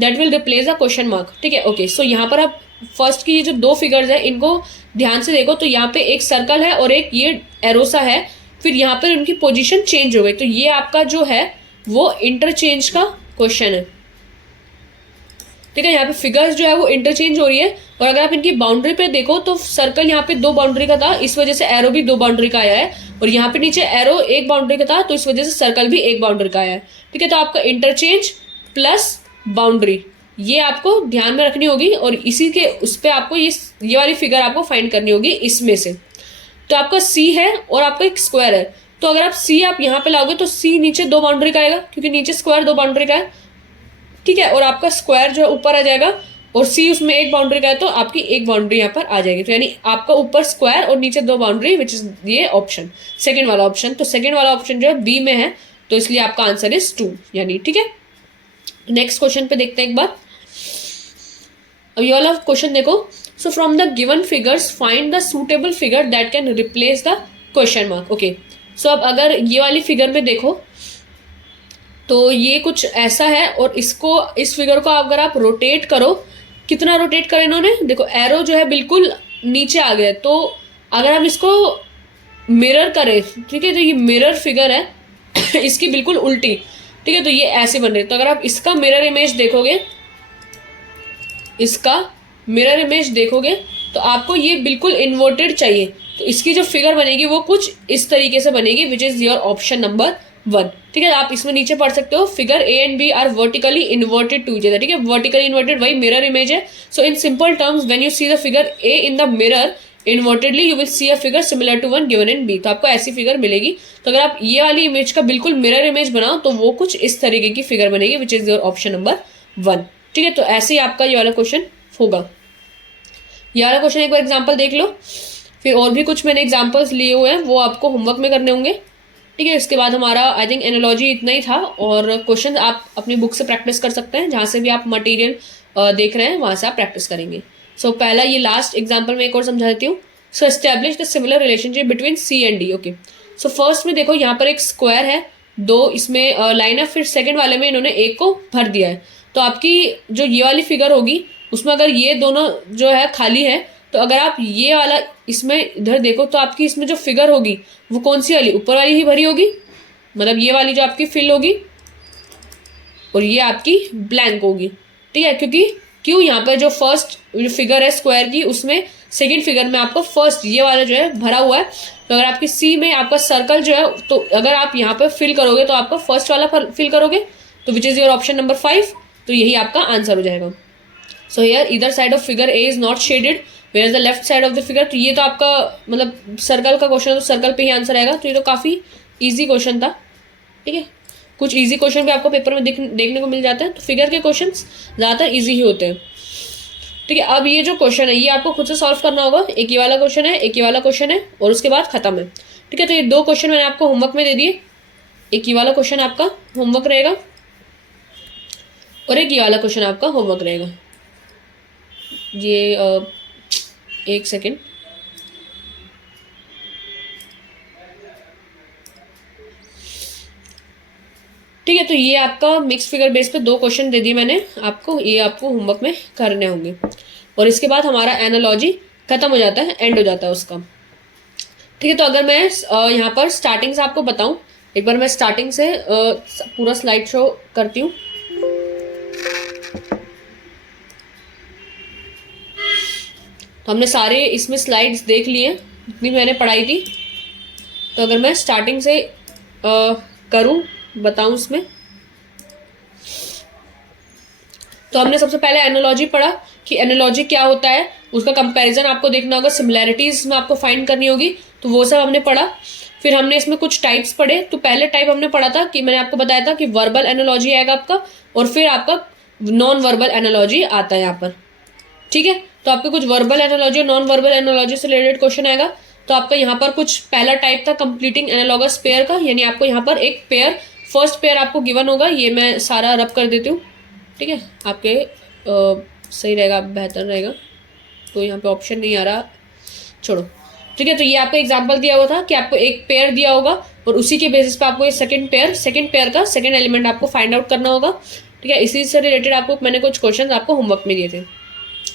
that will replace a question mark. ठीक है, ओके। सो यहाँ पर आप फर्स्ट की ये जो 2 फिगर्स है इनको ध्यान से देखो तो यहाँ पे एक सर्कल है और एक ये एरोसा है, फिर यहाँ पर उनकी पोजीशन चेंज हो गई, तो ये आपका जो है वो इंटरचेंज का क्वेश्चन है। ठीक है, यहाँ पे फिगर्स जो है वो इंटरचेंज हो रही है और अगर आप इनकी बाउंड्री पे देखो तो सर्कल यहाँ पे 2 बाउंड्री का था, इस वजह से एरो भी 2 बाउंड्री का आया है और यहाँ पे नीचे एरो 1 बाउंड्री का था तो इस वजह से सर्कल भी 1 बाउंड्री का आया है। ठीक है, तो आपका इंटरचेंज प्लस बाउंड्री ये आपको ध्यान में रखनी होगी और इसी के उस पर आपको ये वाली फिगर आपको फाइंड करनी होगी इसमें से। तो आपका सी है और आपका एक स्क्वायर है, तो अगर आप सी आप यहाँ पे लाओगे तो सी नीचे 2 बाउंड्री का आएगा क्योंकि नीचे स्क्वायर 2 बाउंड्री का है। ठीक है, और आपका स्क्वायर जो है ऊपर आ जाएगा और सी उसमें 1 बाउंड्री का है तो आपकी 1 बाउंड्री यहाँ पर आ जाएगी। तो यानी आपका ऊपर स्क्वायर और नीचे 2 बाउंड्री, विच इज ये ऑप्शन सेकंड वाला ऑप्शन। तो सेकंड वाला ऑप्शन जो है बी में है तो इसलिए आपका आंसर इज 2 यानी। ठीक है, नेक्स्ट क्वेश्चन पे देखते हैं एक बार। अब ये वाला क्वेश्चन देखो, so from the given figures find the suitable figure that can replace the question mark. Okay, so अब अगर ये वाली फिगर में देखो तो ये कुछ ऐसा है और इस फिगर को अगर आप रोटेट करो, कितना रोटेट करें इन्होंने, देखो एरो जो है बिल्कुल नीचे आ गया, तो अगर हम इसको मिरर करें, ठीक है, तो ये मिरर फिगर है इसकी बिल्कुल उल्टी। ठीक है, तो ये ऐसे बन रही है, तो अगर आप इसका मिरर इमेज देखोगे तो आपको ये बिल्कुल इन्वर्टेड चाहिए, तो इसकी जो फिगर बनेगी वो कुछ इस तरीके से बनेगी, which is your option number 1। ठीक है, आप इसमें नीचे पढ़ सकते हो figure A and B are vertically inverted to each other. ठीक है, वर्टिकली इन्वर्टेड वही मिरर इमेज है। So in simple terms when you see the figure A in the mirror invertedly you will see a figure similar to one given in B. तो आपको ऐसी figure मिलेगी। तो अगर आप ये वाली इमेज का बिल्कुल मिरर इमेज बनाओ तो वो कुछ इस तरीके की फिगर बनेगी, which is your option number 1। ठीक है, तो ऐसे ही आपका ये वाला क्वेश्चन होगा। ये वाला क्वेश्चन एक बार एग्जाम्पल देख लो, फिर और भी कुछ मैंने एग्जाम्पल्स लिए हुए हैं वो आपको होमवर्क में करने होंगे। ठीक है, इसके बाद हमारा आई थिंक एनालॉजी इतना ही था और क्वेश्चन आप अपनी बुक से प्रैक्टिस कर सकते हैं, जहाँ से भी आप मटेरियल देख रहे हैं वहाँ से आप प्रैक्टिस करेंगे। सो पहला ये लास्ट एग्जाम्पल में एक और समझा देती हूँ। So establish the similar relationship between C and D. Okay, so first में देखो यहाँ पर एक स्क्वायर है, 2 इसमें लाइन है, फिर सेकेंड वाले में इन्होंने 1 को भर दिया है। तो आपकी जो ये वाली फिगर होगी उसमें अगर ये दोनों जो है खाली है तो अगर आप ये वाला इसमें इधर देखो तो आपकी इसमें जो फिगर होगी वो कौन सी वाली, ऊपर वाली ही भरी होगी, मतलब ये वाली जो आपकी फिल होगी और ये आपकी ब्लैंक होगी। ठीक है, क्यों यहाँ पर जो फर्स्ट फिगर है स्क्वायर की उसमें सेकंड फिगर में आपको फर्स्ट ये वाला जो है भरा हुआ है, तो अगर आपकी सी में आपका सर्कल जो है, तो अगर आप यहाँ पर फिल करोगे तो आपका फर्स्ट वाला फिल करोगे, तो which is your option number 5, तो यही आपका आंसर हो जाएगा। So here either side of figure A is not shaded where is the left side of the figure. तो ये तो आपका मतलब सर्कल का क्वेश्चन है, तो सर्कल पे ही आंसर आएगा। तो ये तो काफ़ी ईजी क्वेश्चन था, ठीक है। कुछ ईजी क्वेश्चन भी आपको पेपर में देखने को मिल जाते हैं, तो फिगर के क्वेश्चन ज़्यादातर ईजी ही होते हैं, ठीक है। अब ये जो क्वेश्चन है ये आपको खुद से सॉल्व करना होगा। एक ही वाला क्वेश्चन है, एक ही वाला क्वेश्चन है और उसके बाद खत्म है, ठीक है। तो ये 2 क्वेश्चन मैंने आपको होमवर्क में दे दिए। एक ही वाला क्वेश्चन आपका होमवर्क रहेगा और एक ही वाला क्वेश्चन आपका होमवर्क रहेगा। ये एक सेकेंड, ठीक है। तो ये आपका मिक्स फिगर बेस पे 2 क्वेश्चन दे दिए मैंने आपको, ये आपको होमवर्क में करने होंगे और इसके बाद हमारा एनालॉजी खत्म हो जाता है, एंड हो जाता है उसका, ठीक है। तो अगर मैं यहाँ पर स्टार्टिंग से आपको बताऊं, एक बार मैं स्टार्टिंग से पूरा स्लाइड शो करती हूँ। तो हमने सारे इसमें स्लाइड्स देख लिए जितनी मैंने पढ़ाई थी। तो अगर मैं स्टार्टिंग से करूँ बताऊं इसमें, तो हमने सबसे पहले एनालॉजी पढ़ा कि एनालॉजी क्या होता है, उसका कंपैरिजन आपको देखना होगा, सिमिलैरिटीज में आपको फाइंड करनी होगी, तो वो सब हमने पढ़ा। फिर हमने इसमें कुछ टाइप्स पढ़े। तो पहले टाइप हमने पढ़ा था कि मैंने आपको बताया था कि वर्बल एनालॉजी आएगा आपका, और फिर आपका नॉन वर्बल एनालॉजी आता है यहाँ पर, ठीक है। तो आपके कुछ वर्बल एनालॉजी और नॉन वर्बल एनालॉजी से रिलेटेड क्वेश्चन आएगा। तो आपका यहाँ पर कुछ पहला टाइप था कंप्लीटिंग एनालॉगस पेयर का, यानी आपको यहाँ पर एक पेयर, फर्स्ट पेयर आपको गिवन होगा। ये मैं सारा रब कर देती हूँ, ठीक है, आपके सही रहेगा, बेहतर रहेगा। तो यहाँ पे ऑप्शन नहीं आ रहा, छोड़ो, ठीक है। तो ये आपको एग्जांपल दिया हुआ था कि आपको एक पेयर दिया होगा और उसी के बेसिस पे आपको ये सेकंड पेयर का सेकंड एलिमेंट आपको फाइंड आउट करना होगा, ठीक है। इसी से रिलेटेड आपको मैंने कुछ क्वेश्चन आपको होमवर्क में दिए थे।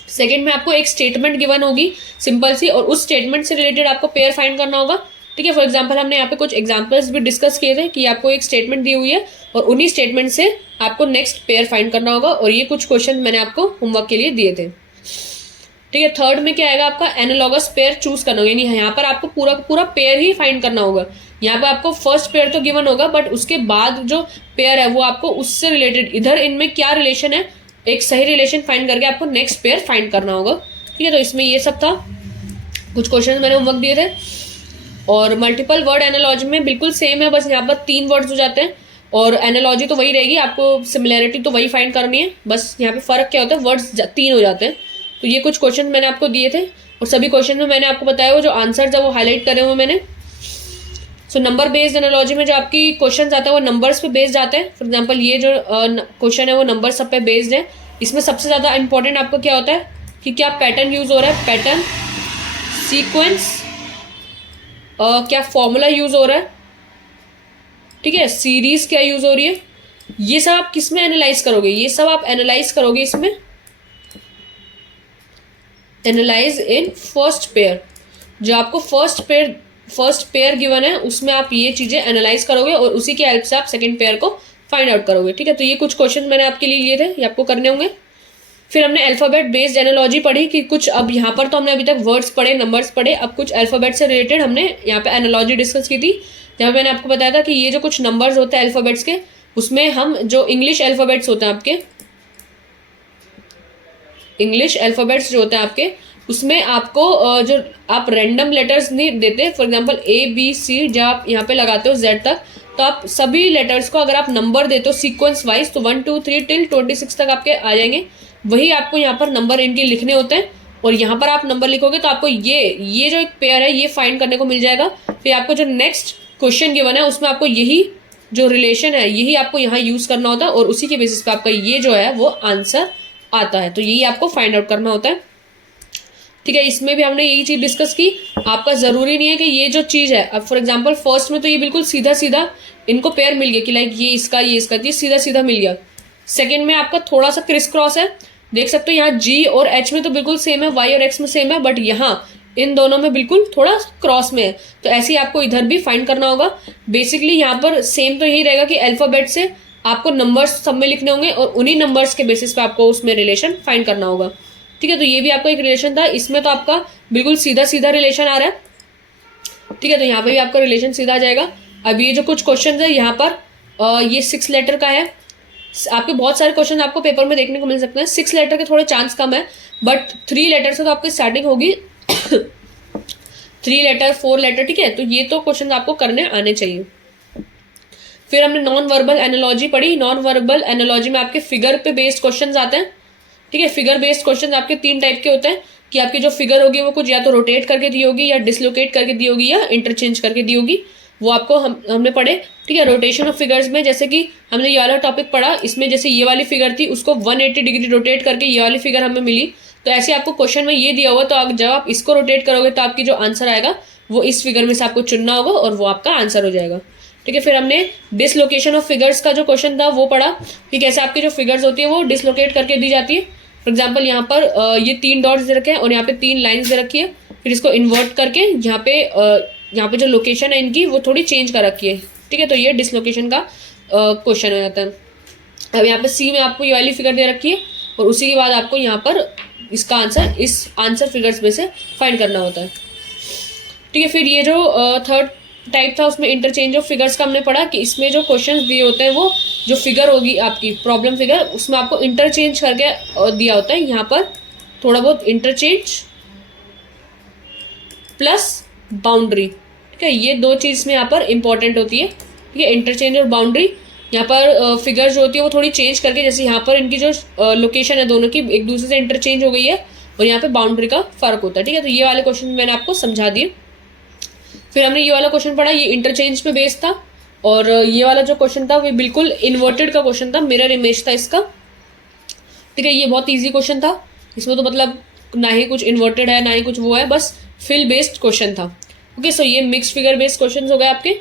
सेकंड में आपको एक स्टेटमेंट गिवन होगी सिंपल सी, और उस स्टेटमेंट से रिलेटेड आपको पेयर फाइंड करना होगा, ठीक है। फॉर एग्जांपल हमने यहाँ पे कुछ एग्जांपल्स भी डिस्कस किए थे कि आपको एक स्टेटमेंट दी हुई है और उन्हीं स्टेटमेंट से आपको नेक्स्ट पेयर फाइंड करना होगा, और ये कुछ क्वेश्चन मैंने आपको होमवर्क के लिए दिए थे, ठीक है। थर्ड में क्या आएगा आपका एनालॉगस पेयर चूज करना होगा, यानी यहाँ पर आपको पूरा पेयर ही फाइंड करना होगा। यहाँ पे आपको फर्स्ट पेयर तो गिवन होगा, बट उसके बाद जो पेयर है वो आपको उससे रिलेटेड, इधर इनमें क्या रिलेशन है, एक सही रिलेशन फाइंड करके आपको नेक्स्ट पेयर फाइंड करना होगा, ठीक है। तो इसमें ये सब था, कुछ क्वेश्चन मैंने होमवर्क दिए थे। और मल्टीपल वर्ड एनालॉजी में बिल्कुल सेम है, बस यहाँ पर 3 वर्ड्स हो जाते हैं, और एनालॉजी तो वही रहेगी, आपको सिमिलैरिटी तो वही फाइंड करनी है, बस यहाँ पे फर्क क्या होता है, वर्ड्स 3 हो जाते हैं। तो ये कुछ क्वेश्चन मैंने आपको दिए थे, और सभी क्वेश्चन में मैंने आपको बताया वो जो आंसर है वो हाईलाइट करे हुए मैंने। सो नंबर बेस्ड एनालॉजी में जो आपकी क्वेश्चन आते हैं वो नंबर्स पे बेस्ड आते हैं। फॉर एग्जांपल ये जो क्वेश्चन है वो नंबर सब पे बेस्ड है। इसमें सबसे ज़्यादा इंपॉर्टेंट आपको क्या होता है कि क्या पैटर्न यूज़ हो रहा है, पैटर्न, सीक्वेंस, क्या फॉर्मूला यूज़ हो रहा है, ठीक है, सीरीज क्या यूज़ हो रही है, ये सब आप किस में एनालाइज करोगे, ये सब आप एनालाइज करोगे इसमें, एनालाइज इन फर्स्ट पेयर। जो आपको फर्स्ट पेयर गिवन है उसमें आप ये चीज़ें एनालाइज करोगे और उसी की हेल्प से आप सेकंड पेयर को फाइंड आउट करोगे, ठीक है। तो ये कुछ क्वेश्चन मैंने आपके लिए लिए थे, ये आपको करने होंगे। फिर हमने अल्फाबेट बेस्ड एनालॉजी पढ़ी कि कुछ, अब यहाँ पर तो हमने अभी तक वर्ड्स पढ़े, नंबर्स पढ़े, अब कुछ अल्फाबेट से रिलेटेड हमने यहाँ पे एनालॉजी डिस्कस की थी, जहाँ मैंने आपको बताया था कि ये जो कुछ नंबर्स होते हैं अल्फाबेट्स के, उसमें हम जो इंग्लिश अल्फाबेट्स होते हैं आपके, इंग्लिश अल्फाबेट्स जो होते हैं आपके, उसमें आपको जो आप रैंडम लेटर्स नहीं देते, फॉर एग्जांपल ABC जब आप यहाँ पे लगाते हो Z तक, तो आप सभी लेटर्स को अगर आप नंबर देते हो सीक्वेंस वाइज, तो 1 2 3 टिल 26 तक आपके आ जाएंगे। वही आपको यहाँ पर नंबर इनके लिखने होते हैं, और यहाँ पर आप नंबर लिखोगे तो आपको ये जो एक पेयर है ये फाइंड करने को मिल जाएगा। फिर आपको जो नेक्स्ट क्वेश्चन गिवन है उसमें आपको यही जो रिलेशन है यही आपको यहाँ यूज़ करना होता है, और उसी के बेसिस पे आपका ये जो है वो आंसर आता है। तो यही आपको फाइंड आउट करना होता है, ठीक है। इसमें भी हमने यही चीज़ डिस्कस की, आपका ज़रूरी नहीं है कि ये जो चीज़ है, अब फॉर एग्जांपल फर्स्ट में तो ये बिल्कुल सीधा सीधा इनको पेयर मिल गया कि लाइक ये इसका ये सीधा सीधा मिल गया। सेकंड में आपका थोड़ा सा क्रिस क्रॉस है, देख सकते हो यहाँ G और H में तो बिल्कुल सेम है, Y और X में सेम है, बट यहाँ इन दोनों में बिल्कुल थोड़ा क्रॉस में है। तो ऐसे ही आपको इधर भी फाइंड करना होगा। बेसिकली यहाँ पर सेम तो यही रहेगा कि अल्फाबेट से आपको नंबर्स सब में लिखने होंगे और उन्हीं नंबर्स के बेसिस पे आपको उसमें रिलेशन फाइंड करना होगा, ठीक है, तो ये भी आपका एक रिलेशन था, इसमें तो आपका बिल्कुल सीधा सीधा रिलेशन आ रहा है। ठीक है, तो यहाँ पे भी आपका रिलेशन सीधा आ जाएगा। अब ये जो कुछ क्वेश्चन है यहाँ पर ये 6 लेटर का है। आपके बहुत सारे क्वेश्चन आपको पेपर में देखने को मिल सकते हैं। 6 लेटर के थोड़े चांस कम है, बट 3 लेटर से तो आपकी स्टार्टिंग होगी 3 लेटर 4 लेटर। ठीक है, तो ये तो क्वेश्चन आपको करने आने चाहिए। फिर हमने नॉन वर्बल एनालॉजी पढ़ी। नॉन वर्बल एनालॉजी में आपके फिगर पे बेस्ड क्वेश्चन आते हैं। ठीक है, फिगर बेस्ड क्वेश्चन आपके 3 टाइप के होते हैं कि आपकी जो फिगर होगी वो कुछ या तो रोटेट करके दी होगी, या डिसलोकेट करके दी होगी, या इंटरचेंज करके दी होगी। वो आपको हमने पढ़े। ठीक है, रोटेशन ऑफ फिगर्स में जैसे कि हमने ये वाला टॉपिक पढ़ा, इसमें जैसे ये वाली फिगर थी उसको 180 डिग्री रोटेट करके ये वाली फिगर हमें मिली। तो ऐसे आपको क्वेश्चन में ये दिया हुआ, तो जब आप इसको रोटेट करोगे तो आपकी जो आंसर आएगा वो इस फिगर में से आपको चुनना होगा और वो आपका आंसर हो जाएगा। ठीक है, फिर हमने डिसलोकेशन ऑफ फिगर्स का जो क्वेश्चन था वो पढ़ा कि कैसे आपकी जो फिगर्स होती है वो डिसलोकेट करके दी जाती है। फॉर एग्जाम्पल यहाँ पर ये 3 डॉट्स दे रखे हैं और यहाँ पे 3 लाइन्स दे रखी है। फिर इसको इन्वर्ट करके यहाँ पे जो लोकेशन है इनकी वो थोड़ी चेंज कर रखी है। ठीक है, तो ये डिसलोकेशन का क्वेश्चन हो जाता है। अब यहाँ पे सी में आपको ये वाली फिगर दे रखी है और उसी के बाद आपको यहाँ पर इसका आंसर इस आंसर फिगर्स में से फाइंड करना होता है। ठीक है, फिर ये जो थर्ड टाइप था उसमें इंटरचेंज ऑफ फिगर्स का हमने पढ़ा कि इसमें जो क्वेश्चंस दिए होते हैं वो जो फिगर होगी आपकी प्रॉब्लम फिगर उसमें आपको इंटरचेंज करके दिया होता है। यहाँ पर थोड़ा बहुत इंटरचेंज प्लस बाउंड्री। ठीक है, ये 2 चीज़ में यहाँ पर इंपॉर्टेंट होती है। ठीक है, इंटरचेंज और बाउंड्री। यहाँ पर फिगर जो होती है वो थोड़ी चेंज करके, जैसे यहाँ पर इनकी जो लोकेशन है दोनों की एक दूसरे से इंटरचेंज हो गई है और यहाँ पे बाउंड्री का फर्क होता है। ठीक है, तो ये वाले क्वेश्चन मैंने आपको समझा दिए। फिर हमने ये वाला क्वेश्चन पढ़ा, ये इंटरचेंज पे बेस्ड था। और ये वाला जो क्वेश्चन था वो बिल्कुल इन्वर्टेड का क्वेश्चन था, मिरर इमेज था इसका। ठीक है, ये बहुत ईजी क्वेश्चन था। इसमें तो मतलब ना ही कुछ इन्वर्टेड है ना ही कुछ वो है, बस फिल बेस्ड क्वेश्चन था। ओके, सो ये मिक्स फिगर बेस्ड क्वेश्चन हो गए आपके,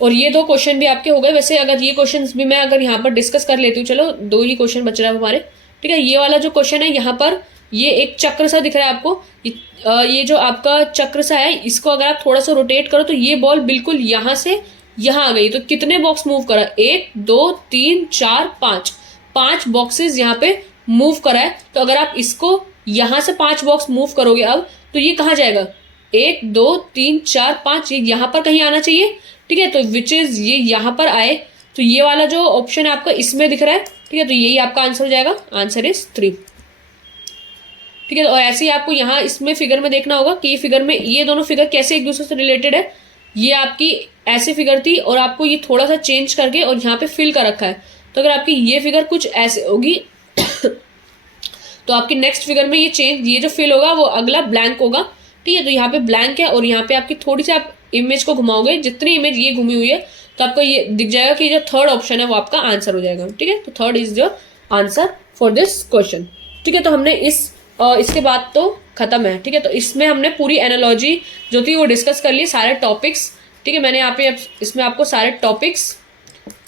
और ये 2 क्वेश्चन भी आपके हो गए। वैसे अगर ये क्वेश्चन भी मैं अगर यहाँ पर डिस्कस कर लेती हूँ, चलो 2 ही क्वेश्चन बच रहा है हमारे। ठीक है, ये वाला जो क्वेश्चन है यहाँ पर ये एक चक्र सा दिख रहा है आपको। ये जो आपका चक्र सा है इसको अगर आप थोड़ा सा रोटेट करो तो ये बॉल बिल्कुल यहाँ से यहाँ आ गई। तो कितने बॉक्स मूव करा? 1 2 3 4 5 बॉक्सेस यहाँ पे मूव करा है। तो अगर आप इसको यहाँ से 5 बॉक्स मूव करोगे अब तो ये कहाँ जाएगा? 1 2 3 4 5 ये यहाँ पर कहीं आना चाहिए। ठीक है, तो विच इज ये यहाँ पर आए तो ये वाला जो ऑप्शन है आपका इसमें दिख रहा है। ठीक है, तो यही आपका आंसर हो जाएगा। Answer is 3। ठीक है, और ऐसे ही आपको यहाँ इसमें फिगर में देखना होगा कि ये फिगर में ये दोनों फिगर कैसे एक दूसरे से रिलेटेड है। ये आपकी ऐसी फिगर थी और आपको ये थोड़ा सा चेंज करके और यहाँ पे फिल कर रखा है। तो अगर आपकी ये फिगर कुछ ऐसे होगी तो आपकी नेक्स्ट फिगर में ये जो फिल होगा वो अगला ब्लैंक होगा। ठीक है, तो यहाँ पे ब्लैंक है और यहाँ पे आपकी थोड़ी सी आप इमेज को घुमाओगे, जितनी इमेज ये घूमी हुई है तो आपको ये दिख जाएगा कि जो थर्ड ऑप्शन है वो आपका आंसर हो जाएगा। ठीक है, तो third is your answer for this question. ठीक है, तो हमने इसके बाद तो खत्म है। ठीक है, तो इसमें हमने पूरी एनालॉजी जो थी वो डिस्कस कर ली, सारे टॉपिक्स। ठीक है, मैंने यहाँ पे इसमें आपको सारे टॉपिक्स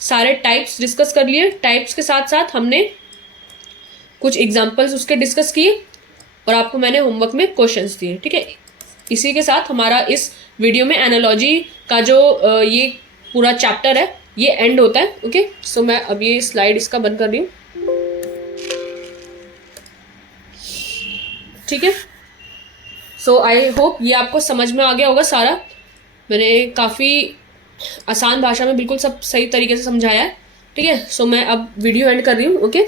सारे टाइप्स डिस्कस कर लिए। टाइप्स के साथ साथ हमने कुछ एग्जाम्पल्स उसके डिस्कस किए और आपको मैंने होमवर्क में क्वेश्चंस दिए। ठीक है, इसी के साथ हमारा इस वीडियो में एनालॉजी का जो ये पूरा चैप्टर है ये एंड होता है। ओके, सो मैं अब ये स्लाइड इसका बंद कर रही हूँ। ठीक है, सो आई होप ये आपको समझ में आ गया होगा सारा। मैंने काफ़ी आसान भाषा में बिल्कुल सब सही तरीके से समझाया है। ठीक है, सो मैं अब वीडियो एंड कर रही हूँ। ओके।